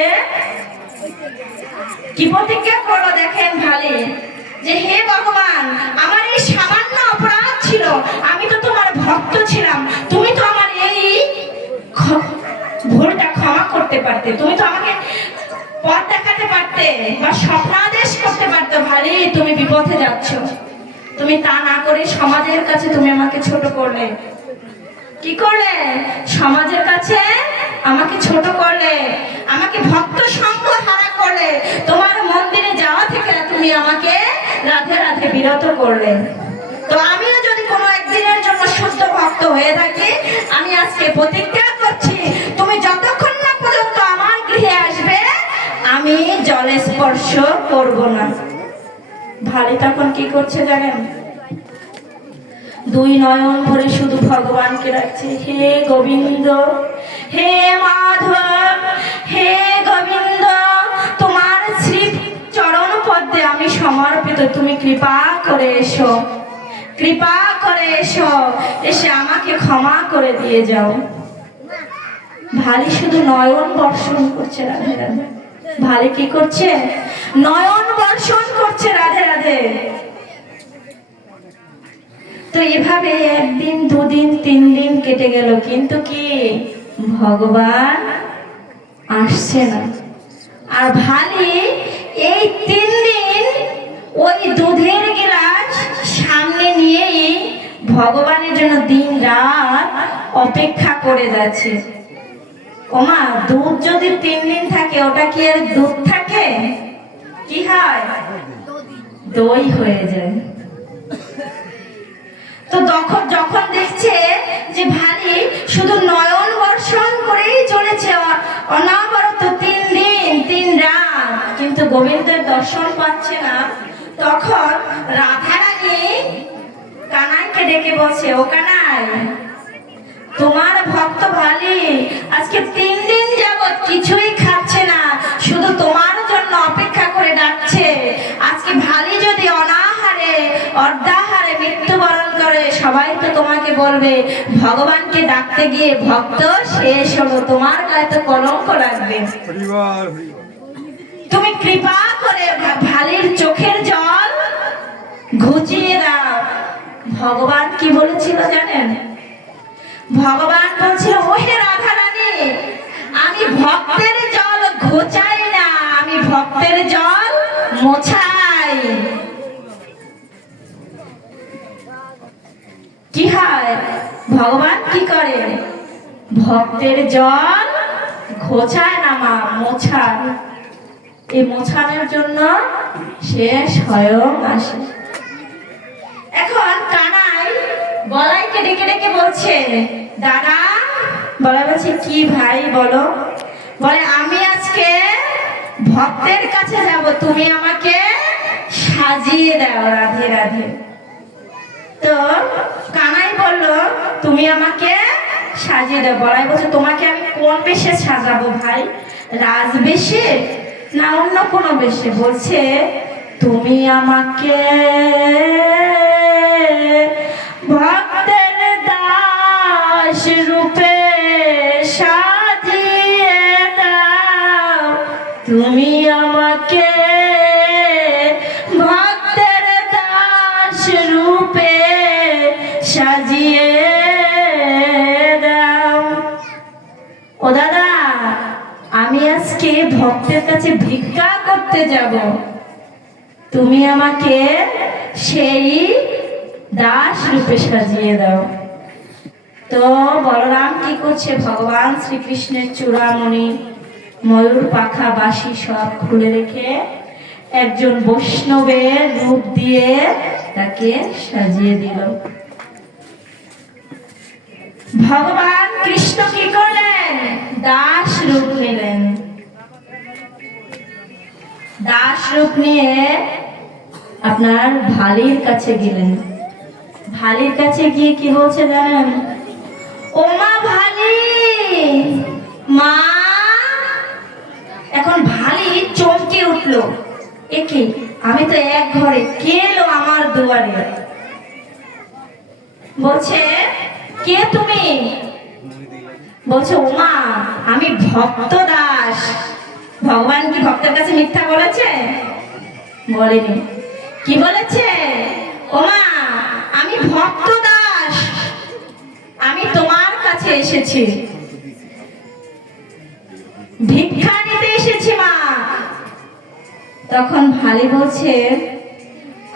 কি প্রতিজ্ঞা করলো দেখেন ভালো, যে হে ভগবান, আমার এই সামান্য অপরাধ ছিল, আমি তো তোমার ভক্ত ছিলাম, তুমি তো আমার এই ভুলটা ক্ষমা করতে পারতে, তুমি তো আমাকে পথ দেখাতে পারতে বা স্বপ্নাদেশ করতে পারতে। ভালো, তুমি বিপথে যাচ্ছ, তুমি তা না করে সমাজের কাছে তুমি আমাকে ছোট করলে। কি করলে? সমাজের কাছে আমাকে ছোট করলে, আমাকে ভক্ত সঙ্গ হারা করলে, তোমার মন্দিরে যাওয়া থেকে তুমি আমাকে রাধে রাধে বিরত করলে। তো আমিও যদি কোনো একদিনের জন্য শুদ্ধ ভক্ত হয়ে থাকি, আমি আজকে প্রতিজ্ঞা করছি, তুমি যতক্ষণ না পর্যন্ত আমার গৃহে আসবে, আমি জলে স্পর্শ করব না। ভালো তখন কি করছে জানেন? 2 নয়ন ভরে শুধু ভগবানকে ডাকছে, হে গোবিন্দ, হে মাধব, হে গোবিন্দ, তোমার শ্রী চরণ পদ্মে আমি সমর্পিত, তুমি কৃপা করে এসো, কৃপা করে এসো, এসে আমাকে ক্ষমা করে দিয়ে যাও। ভালি শুধু নয়ন বর্ষণ করছে। রাধে রাধে। ভালি কি করছে? নয়ন বর্ষণ করছে। রাধে রাধে। তো এভাবে 1 দিন 2 দিন 3 দিন কেটে গেল, কিন্তু কি ভগবান আসছে না। আর ভালি এই 3 দিন ওই দুধের গ্লাস সামনে নিয়েই ভগবানের জন্য দিন রাত অপেক্ষা করে যাচ্ছে। ওমা, দুধ যদি 3 দিন থাকে, ওটা কি আর দুধ থাকে? কি হয়? দই হয়ে যায়। তো যখন দেখছে যে ভারী শুধু নয়ন বর্ষণ করেই চলেছে অনবরত 3 দিন 3 রাত, কিন্তু গোবিন্দের দর্শন পাচ্ছে না, তখন রাধারানী কানাইকে ডেকে বলছে, ও কানাই, তোমার ভক্ত ভালি আজকে 3 দিন যাবত কিছুই খাচ্ছে না, শুধু তোমার জন্য অপেক্ষা করে ডাকছে। আজকে ভালি যদি অনাহারে অর্ধাহারে মৃত্যুবরণ করে, সবাই তো তোমাকে বলবে ভগবানকে ডাকতে গিয়ে ভক্ত শেষ হলো, তোমার গায়ে তো কলঙ্ক লাগবে। তুমি কৃপা করে ভালির চোখের জল ঘুচিয়ে দাও। ভগবান কি বলেছিল জানেন? ভগবান বলছিল, ওহে রাধা রানী, আমি ভক্তের জল ঘোচাই না, আমি ভক্তের জল মোছাই। কি হয়? ভগবান কি করে? ভক্তের জল ঘোচায় না মা, মোছায়। এই মোছানোর জন্য সে স্বয়ং আসে। এখন কানাই বলাইকে ডেকে ডেকে বলছে, দাদা। বলাই বলছে, কি ভাই বলো? বলে, আমি আজকে ভক্তের কাছে যাব, তুমি আমাকে সাজিয়ে দাও। রাধে রাধে। তো কানাই বলল তুমি আমাকে সাজিয়ে দাও। বলাই বলছে তোমাকে আমি কোন বেশে সাজাবো ভাই, রাজবেশে না অন্য কোনো বেশে? বলছে তুমি আমাকে ভক্তের দাস রূপে সাজিয়ে দাও, তুমি আমাকে ভক্তের দাস রূপে সাজিয়ে দাও। ও দাদা, আমি আজকে ভক্তের কাছে ভিক্ষা করতে যাব, তুমি আমাকে সেই দাস রূপে সাজিয়ে দাও। তো বলরাম কি করছে, ভগবান শ্রীকৃষ্ণের চূড়ামণি ময়ূর পাখা বাঁশি সব খুলে রেখে একজন বৈষ্ণবের রূপ দিয়ে তাকে সাজিয়ে দিল। ভগবান কৃষ্ণ কি করলেন, দাস রূপ নিলেন। দাস রূপ নিয়ে আপনার ভালির কাছে গেলেন। ভালির কাছে গিয়ে কি বলছে জানেন, ও মা ভালি, মা। এখন ভালি চমকে উঠলো, একে আমি তো এক ঘরে, কে এলো আমার দুয়ারে? বলছে কে তুমি? বলছে ও মা আমি ভক্ত দাস। ভগবান কি ভক্তের কাছে মিথ্যা বলেছে? বলেনি। কি বলেছে, ও মা আমি ভক্ত দাস, আমি তোমার কাছে এসেছি, ভিক্ষা নিতে এসেছি মা। তখন ভালি বলছে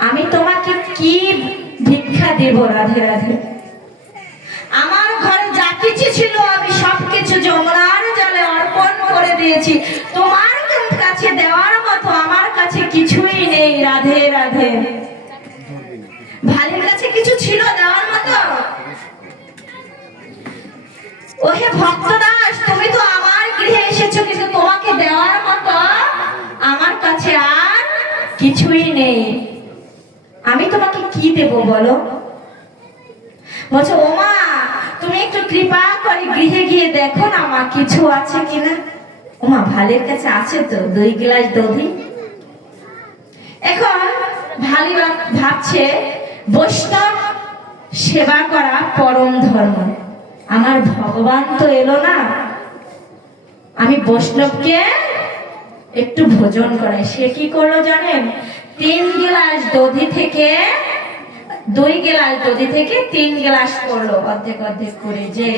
আমি তোমাকে কি ভিক্ষা দেব রাধে রাধে? আমার ঘরে যা কিছু ছিল আমি সবকিছু যমুনার জলে অর্পণ করে দিয়েছি, তোমার কাছে দেওয়ার মতো আমার কাছে কিছুই নেই রাধে রাধে। ভালির কাছে কিছু ছিল দেওয়ার মতো? ওহে ভক্ত দাস, তুমি তো আমার গৃহে এসেছো, কিন্তু তোমাকে দেওয়ার মতো আমার কাছে আর কিছুই নেই, আমি তোমাকে কি দেব বলো? বলছে ও মা তুমি একটু কৃপা করে গৃহে গিয়ে দেখো না মা কিছু আছে কিনা। ও মা ভালির কাছে আছে তো 2 গ্লাস দধি। এখন ভালি ভাবছে বৈষ্ণব সেবা করা পরম ধর্ম, আমার ভগবান তো এলো না, আমি বৈষ্ণবকে একটু ভোজন করাই। সে কি করলো জানেন, 3 গ্লাস দধি থেকে 2 গ্লাস দধি থেকে 3 গ্লাস করলো, অর্ধেক অর্ধেক করে, যে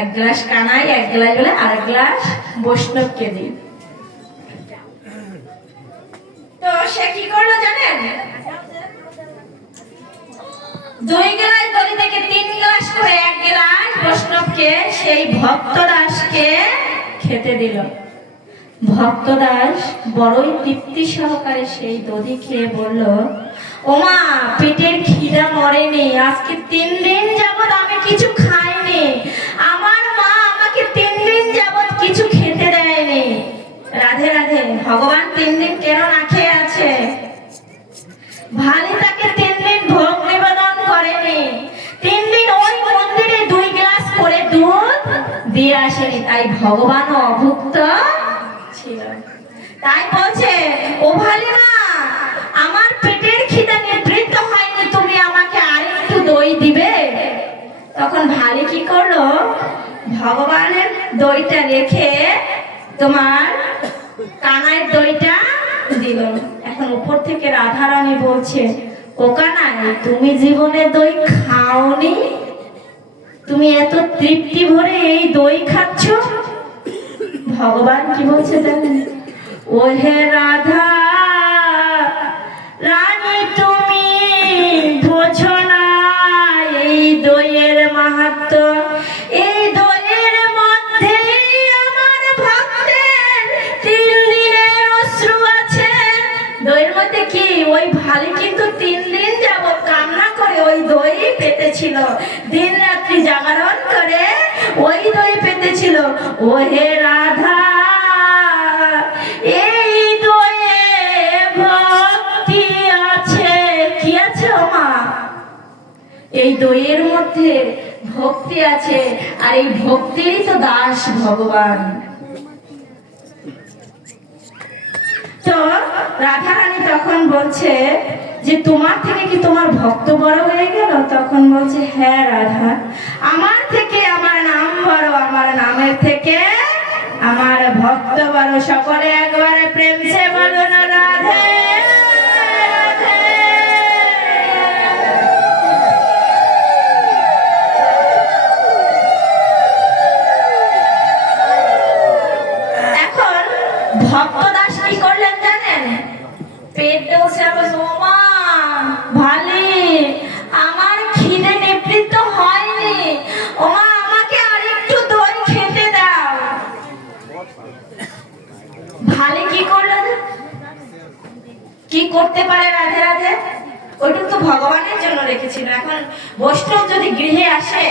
1 গ্লাস কানাই 1 গ্লাস বলে আর 1 গ্লাস বৈষ্ণবকে দিই। তো সে কি করলো জানেন, 2 গ্লাস দধি থেকে 3 গ্লাস করে 1 গ্লাস বৈষ্ণবকে সেই ভক্ত দাসকে খেতে দিল। ভক্ত দাস বড়ই তৃপ্তি সহকারে সেই দধি খেয়ে বলল, ওমা পেটের খিদা মরেনি, আজকে 3 দিন যাবত আমি কিছু খাইনি, আমার মা আমাকে 3 দিন যাবত কিছু খেতে দেয়নি। রাধে রাধে। ভগবান 3 দিন কেন না খেয়ে আছে? ভালি তাকে 3 দিন ভোগ নিবেদন করেনি, 3 দিন ওই মন্দিরে 2 গ্লাস করে দুধ দিয়ে আসেনি, তাই ভগবানও অভুক্ত ছিল। তাই বলছে ও ভালি মা আমার পেটের খিদা নিবৃত্ত হয়নি, তুমি আমাকে আরেকটু দই দিবে? তখন ভালি কি করলো, ভগবানের দইটা রেখে তোমার কানাইয়ের দইটা দিল। এখন উপর থেকে রাধারানী বলছে, ও কানাই তুমি জীবনে দই খাওনি, তুমি এত তৃপ্তি ভরে এই দই খাচ্ছ? ভগবান কি বলছে জানেন, ও হে রাধা রানী তুমি বোঝো না এই দইয়ের মাহাত্ম্য, এই দইয়ের মধ্যে আমার ভক্তের 3 দিনের অশ্রু আছে। দইয়ের মধ্যে কি, ওই ভালি কিন্তু 3 দিন যাবত কান্না করে ওই দই পেতেছিল, দিন রাত্রি জাগরণ করে ওই দই পেতেছিল। ও হে রাধা এই দইয়ে ভক্তি আছে, কি আছে ও মা? এই দইয়ের মধ্যে ভক্তি আছে, আর এই ভক্তিরই তো দাস ভগবান। তো রাধারানী তখন বলছে যে তোমার থেকে কি তোমার ভক্ত বড় হয়ে গেল? তখন বলছে হ্যাঁ রাধা, আমার থেকে আমার নাম বড়, আমার নামের থেকে আমার ভক্ত বড়। সকলে একবারে প্রেম সে বলো না রাধে রাধে। এখন ভক্তদাস কি করলেন জানেন? পেটে বসে ওমা ভালি, আমার খিদে নিবৃত্ত হয়নি, ওমা আমাকে আরেকটু দই খেতে দাও। ভালি কি করলেন? কি করতে পারে রাধে রাধে? ওইটুকু তো ভগবানের জন্য রেখেছিল। এখন বৈষ্ণব যদি গৃহে আসে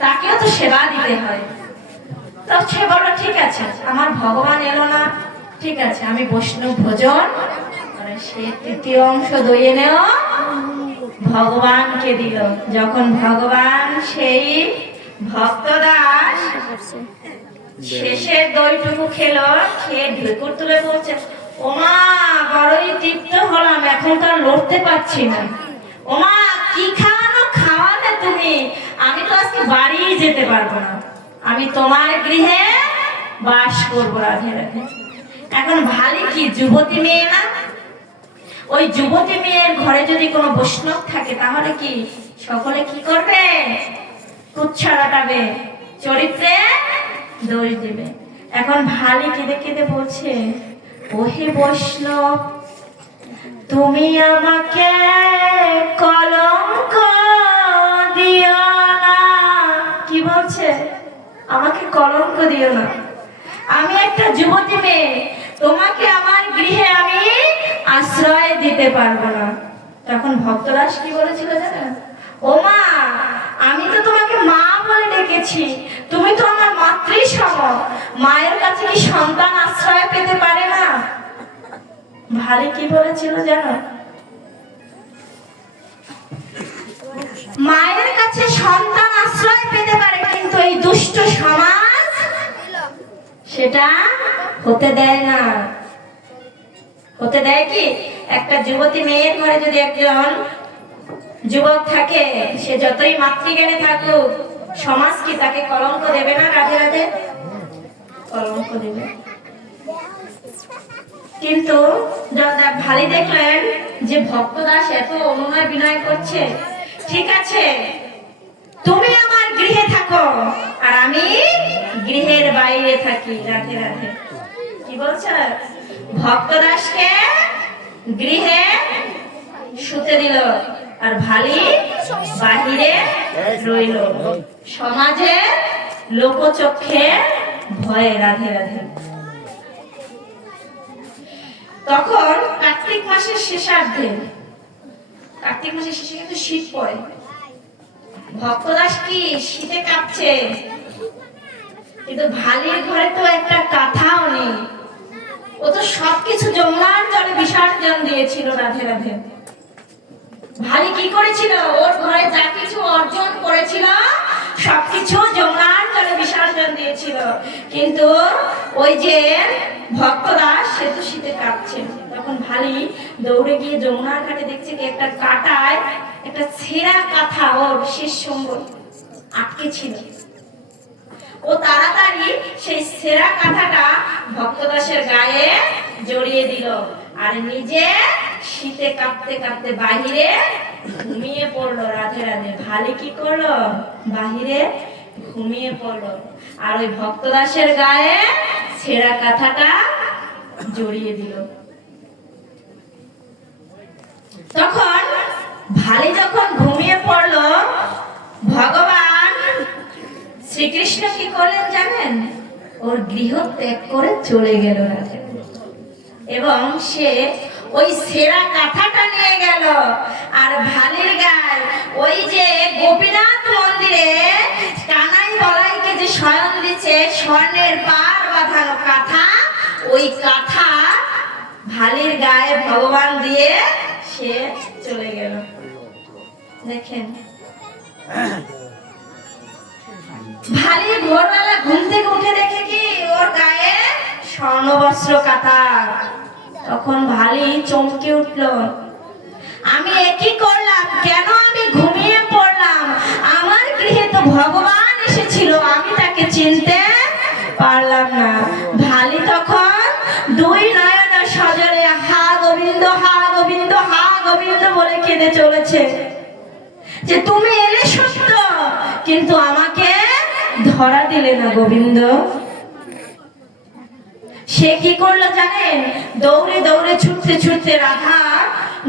তাকেও তো সেবা দিতে হয়। তো সে বলল ঠিক আছে, আমার ভগবান এলো না, ঠিক আছে আমি বৈষ্ণব ভোজন মানে সে তৃতীয় অংশ দই এনেও ভগবানকে দিল। যখন ভগবান সেই ভক্তদাস শেষের দইটুকু খেলো, খেয়ে ঢেকুর তুলে বলছে ওমা বড়ই তৃপ্ত হলাম, এখন তো আর লড়তে পারছি না। ওমা কি খাওয়ানো খাওয়ালে তুমি, আমি তো আজকে বাড়ি যেতে পারবো না, আমি তোমার গৃহে বাস করবো রাধে রাধে। এখন ভালি কি যুবতী মেয়ে না? ওই যুবতী মেয়ের ঘরে যদি কোনো বৈষ্ণব থাকে তাহলে কি সকলে কি করবে? কুচ্ছা রাটাবে, চরিত্রে দোষ দেবে। এখন ভালি কেঁদে কেঁদে বলছে ওহে বৈষ্ণব তুমি আমাকে কলঙ্ক দিও না। কি বলছে? আমাকে কলঙ্ক দিও না, আমি একটা যুবতী মেয়ে, তোমাকে আমার গৃহে আমি আশ্রয় দিতে পারবো না। তখন ভক্তদাস কি বলেছিল জানেন? ও মা, আমি তো তোমাকে মা বলে ডেকেছি, তুমি তো আমার মাতৃসম, মায়ের কাছে কি সন্তান আশ্রয় পেতে পারে না? ভালি কি বলেছিল জানো? মায়ের কাছে সন্তান আশ্রয় পেতে পারে, কিন্তু এই দুষ্ট সমাজ সেটা হতে দেয় না। হতে দেয় কি? একটা যুবতী মেয়ের ঘরে যদি একজন যুবক থাকে, সে যতই মাতৃজ্ঞানে থাকুক, সমাজ কি তাকে কলঙ্ক দেবে না রাধে রাধে? কলঙ্ক দেবে। কিন্তু ভালি দেখলেন যে ভক্তদাস এত অনুনয় বিনয় করছে, ঠিক আছে তুমি আমার গৃহে থাকো আর আমি গৃহের বাইরে থাকি রাধে রাধে। কি বলছে? ভক্তদাসকে গৃহে শুতে দিল আর ভালি বাহিরে রইল, সমাজে লোকচক্ষে ভয়ে রাধে রাধে। তখন কার্তিক মাসের শেষার্ধে, কার্তিক মাসের শেষে কিন্তু শীত পড়ে, ভক্তদাস কি শীতে কাঁপছে, কিন্তু ভালির ঘরে তো একটা কাঁথাও নেই, ও তো সবকিছু যমুনার জলে বিসর্জন দিয়েছিল রাধে রাধে। ভালি কি করেছিল? ওর ঘরে যা কিছু অর্জন করেছিল সবকিছু যমুনার জলে বিসর্জন দিয়েছিল, কিন্তু ওই যে ভক্তদাস সে তো শীতে কাঁপছে। তখন ভালি দৌড়ে গিয়ে যমুনার ঘাটে দেখছে কি একটা কাঁটায় একটা ছেঁড়া কাঁথা ওর শেষ সম্বল আটকে ছিল। ও তাড়াতাড়ি সেই ছেঁড়া কাঁথাটা ভক্তদাসের গায়ে জড়িয়ে দিল আর নিজে শীতে কাঁপতে কাঁপতে বাহিরে ঘুমিয়ে পড়লো রাধে রাধে। ভালি কি করলো? বাহিরে ঘুমিয়ে পড়লো আর ওই ভক্তদাসের গায়ে ছেঁড়া কাঁথাটা জড়িয়ে দিল। তখন ভালি যখন ঘুমিয়ে পড়লো, ভগবান শ্রীকৃষ্ণ কি করলেন জানেন? ওর গৃহ ত্যাগ করে চলে গেল রাধে, এবং সে ওই ছেঁড়া কাঁথাটা নিয়ে গেল আর ভালির গায়ে ওই যে গোপীনাথ মন্দিরে কানাই বলাইকে যে শয়ন দিচ্ছে স্বর্ণের পার বাঁধানো কাঁথা, ওই কাঁথা ভালির গায়ে ভগবান দিয়ে সে চলে গেল। দেখেন ভারী ভোরবেলা ঘুম থেকে উঠে দেখে কি ওর গায়ে স্বর্ণবস্ত্র কাটা। তখন ভারী চমকে উঠলো, আমি একই করলাম, কেন আমি ঘুমিয়ে পড়লাম? আমার গৃহে তো ভগবান এসেছিল, আমি তাকে চিনতে পারলাম না। ভালি তখন দুই নয়ন সজলে হা গোবিন্দ হা গোবিন্দ হা গোবিন্দ বলে কেঁদে চলেছে যে তুমি এলে সত্য, কিন্তু আমাকে ধরা দিলে না গোবিন্দ। সে কি করলো জানেন? দৌড়ে দৌড়ে ছুটতে ছুটতে রাধা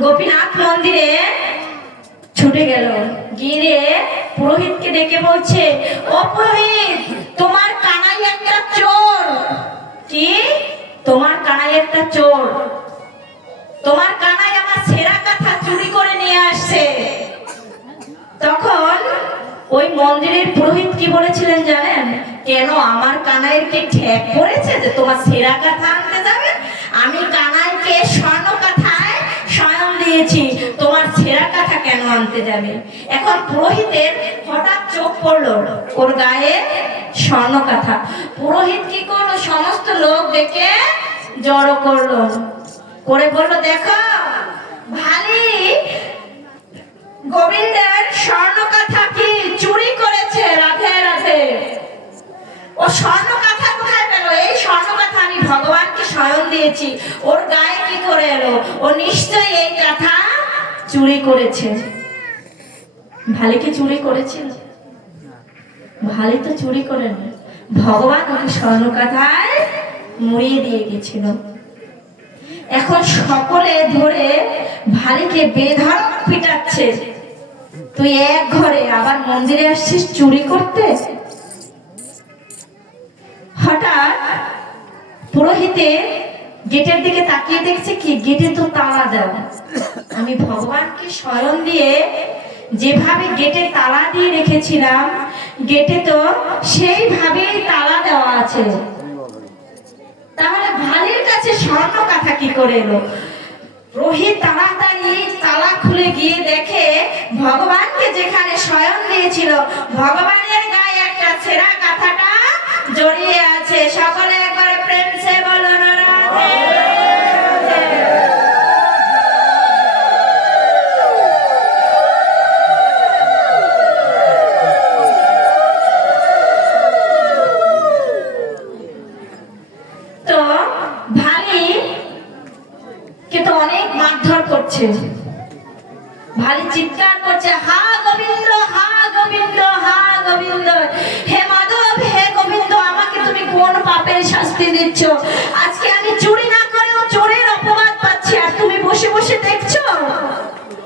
গোপীনাথ মন্দিরে ছুটে গেল। গিয়ে পুরোহিতকে ডেকে বলছে, ও পুরোহিত, তোমার কানাই একটা চোর। কি? তোমার কানাই একটা চোর, তোমার কানাই আমার সেরা কথা চুরি করে নিয়ে আসছে। তখন ওই মন্দিরের পুরোহিত কি বলেছিলেন জানেন? কেন, আমার কানাইয়ের কি ঠেক পড়েছে যে তোমার সেরা কথা আনতে যাবে? আমি কানাইকে স্বর্ণ কথায় স্বয়ং দিয়েছি, তোমার সেরা কথা কেন আনতে যাবে? এখন পুরোহিতের হঠাৎ চোখ পড়লো ওর গায়ে স্বর্ণ কথা। পুরোহিত কি করলো? সমস্ত লোক ডেকে জড়ো করলো, করে বললো, দেখো ভালি গোবিন্দের স্বর্ণ কথা কি চুরি করেছে। রাধে রাধে। ও স্বর্ণ কথা কোথায় পেল? এই স্বর্ণ কথা আমি ভগবানকে স্বয়ং দিয়েছি, ওর গায়ে কি করে এলো? ও নিশ্চয়ই এই কথা চুরি করেছে। ভালি কি চুরি করেছিল? ভালি তো চুরি করেন, ভগবান ওকে স্বর্ণ কথায় মুড়িয়ে দিয়ে গেছিল। এখন সকলে ধরে ভালিকে বেধড়ক পিটাচ্ছে, তুই এক ঘরে আবার মন্দিরে আসছিস চুরি করতে। হঠাৎ পুরোহিতে গেটের দিকে তাকিয়ে দেখছে কি, গেটে তো তালা দেওয়া। আমি ভগবানকে স্বয়ং দিয়ে যেভাবে গেটে তালা দিয়ে রেখেছিলাম, গেটে তো সেইভাবেই তালা দেওয়া আছে। তাহলে ভালির কাছে স্বর্ণ কথা কি করে এলো? রোহিত তাড়াতাড়ি তালা খুলে গিয়ে দেখে ভগবানকে যেখানে স্বয়ং দিয়েছিল, ভগবানের গায়ে একটা ছেঁড়া কাঁথাটা জড়িয়ে আছে। সকলে একবারে প্রেম সে বলো না রাধে। তো ভালি কে তো অনেক মারধর করছে, ভালি চিৎকার করছে, হা গোবিন্দ হা গোবিন্দ হা গোবিন্দ, হে মাধব হে গোবিন্দ, আমাকে তুমি কোন পাপের শাস্তি দিচ্ছ? আজকে আমি চুরি না করেও চোরের অপবাদ পাচ্ছি, আর তুমি বসে বসে দেখছো,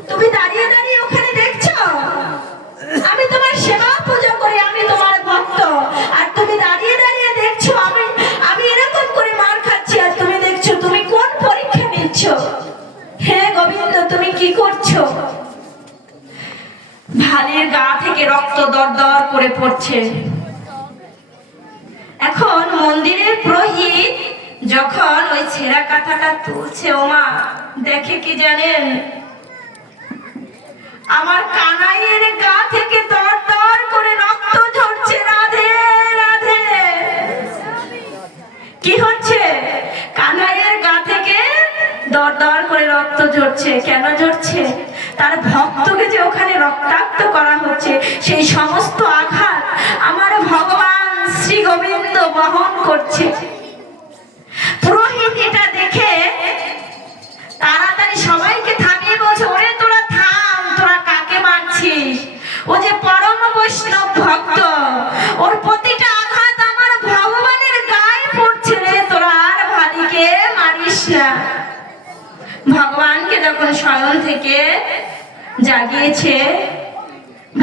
তুমি দাঁড়িয়ে দাঁড়িয়ে ওখানে দেখছো। আমি তোমার সেবা পূজা করি, আমি তোমার ভক্ত, আর তুমি দাঁড়িয়ে দাঁড়িয়ে দেখছো আমি এরকম করে মার খাচ্ছি, আর তুমি দেখছো। তুমি কোন পরীক্ষা নিচ্ছ? হে গোবিন্দ, তুমি কি করছো? ভালির গা থেকে রক্ত দরদর করে পড়ছে। এখন মন্দিরের পুরোহিত যখন ওই ছেঁড়া কাঁথাটা তুলছে, ওমা দেখে কি জানেন? আমার কানাইয়ের গা থেকে দরদর করে রক্ত ঝরছে। রাধে রাধে। কি হচ্ছে? কানাইয়ের গা থেকে দরদর করে রক্ত ঝরছে। কেন ঝরছে? তার ভক্তকে যে ওখানে রক্তাক্ত করা হচ্ছে, সেই সমস্ত আঘাত আমার ভগবান শ্রী গোবিন্দ বহন করছে। পুরোহিত এটা দেখে তাড়াতাড়ি সবাইকে থামিয়ে বলছে, ওরে তোরা থাম, তোরা কাকে মারছিস? ও যে পরম বৈষ্ণব ভক্ত, ওর প্রতিটা আঘাত আমার ভগবানের গায়ে পড়ছে রে, তোরা আর ভালিকে মারিস না। ভগবানকে যখন স্বয়ং থেকে জাগিয়েছে,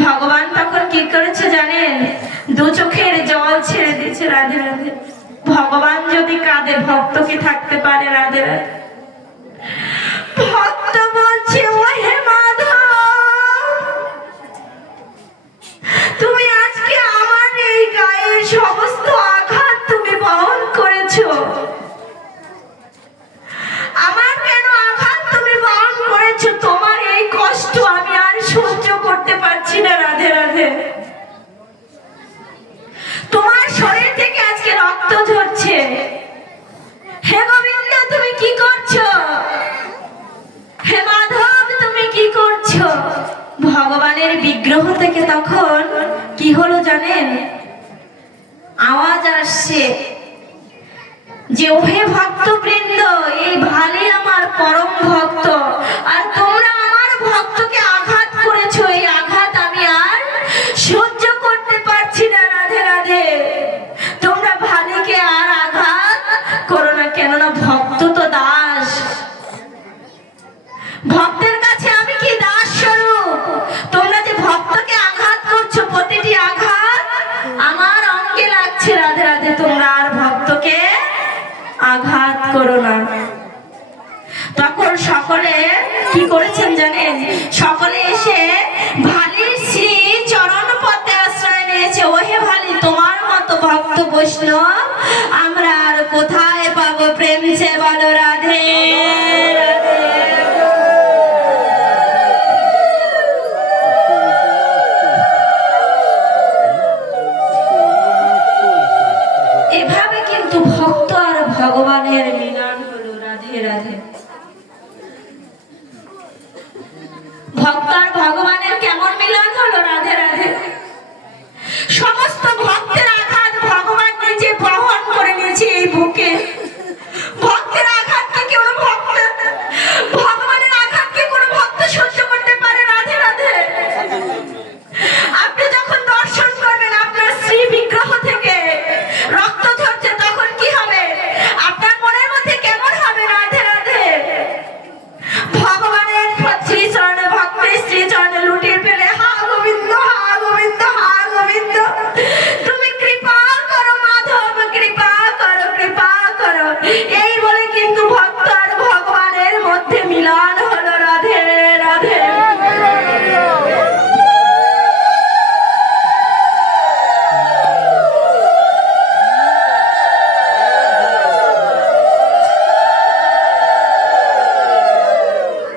ভগবান তখন কি করেছে জানেন? দু চোখের জল ছেড়ে দিয়েছে। রাধে রাধে। ভগবান যদি কাঁদে, ভক্ত কি থাকতে পারে? রাধে রাধে। ভক্ত বলছে, ও হে মাধব, তুমি আজকে আমার এই গায়ের সমস্ত আঘাত তুমি বহন করেছো। আমার কেন আঘাত তুমি বহন করেছো? তোমার এই কষ্ট আমি আর সহ্য করতে ভগবানের বিগ্রহ থেকে তখন কি হলো জানেন? আওয়াজ আসছে যে ওহে ভক্তবৃন্দ, এই ভালি আমার পরম ভক্ত, আর তোমরা আমার ভক্তকে আঘাত করেছো, এই আঘাত আমি আর সহ্য করতে পারছি না। রাধে রাধে, তোমরা ভালিকে আর আঘাত করো না, কেননা ভক্ত তো দাস। ভক্তের কাছে আমি কি দাস স্বরূপ? তোমরা যে ভক্তকে আঘাত করছো, প্রতিটি আঘাত আমার অঙ্গে লাগছে। রাধে রাধে, তোমরা আর ভক্তকে আঘাত করো না। তখন সকলে কি করেছেন জানেন? সকলে এসে ভালির শ্রী চরণ পথে আশ্রয় নিয়েছে। ওহে ভালি, তোমার মতো ভক্ত বৈষ্ণব আমরা আর কোথায় পাবো? প্রেম সে বলো রাধে রাধে। এভাবে কিন্তু ভক্ত আর ভগবানের মিলন হলো। রাধে রাধে। ভক্ত আর ভগবানের কেমন মিলন হলো? রাধে রাধে। সমস্ত ভক্তের আঘাত ভগবান নিজে বহন করে নিয়েছে এই বুকে।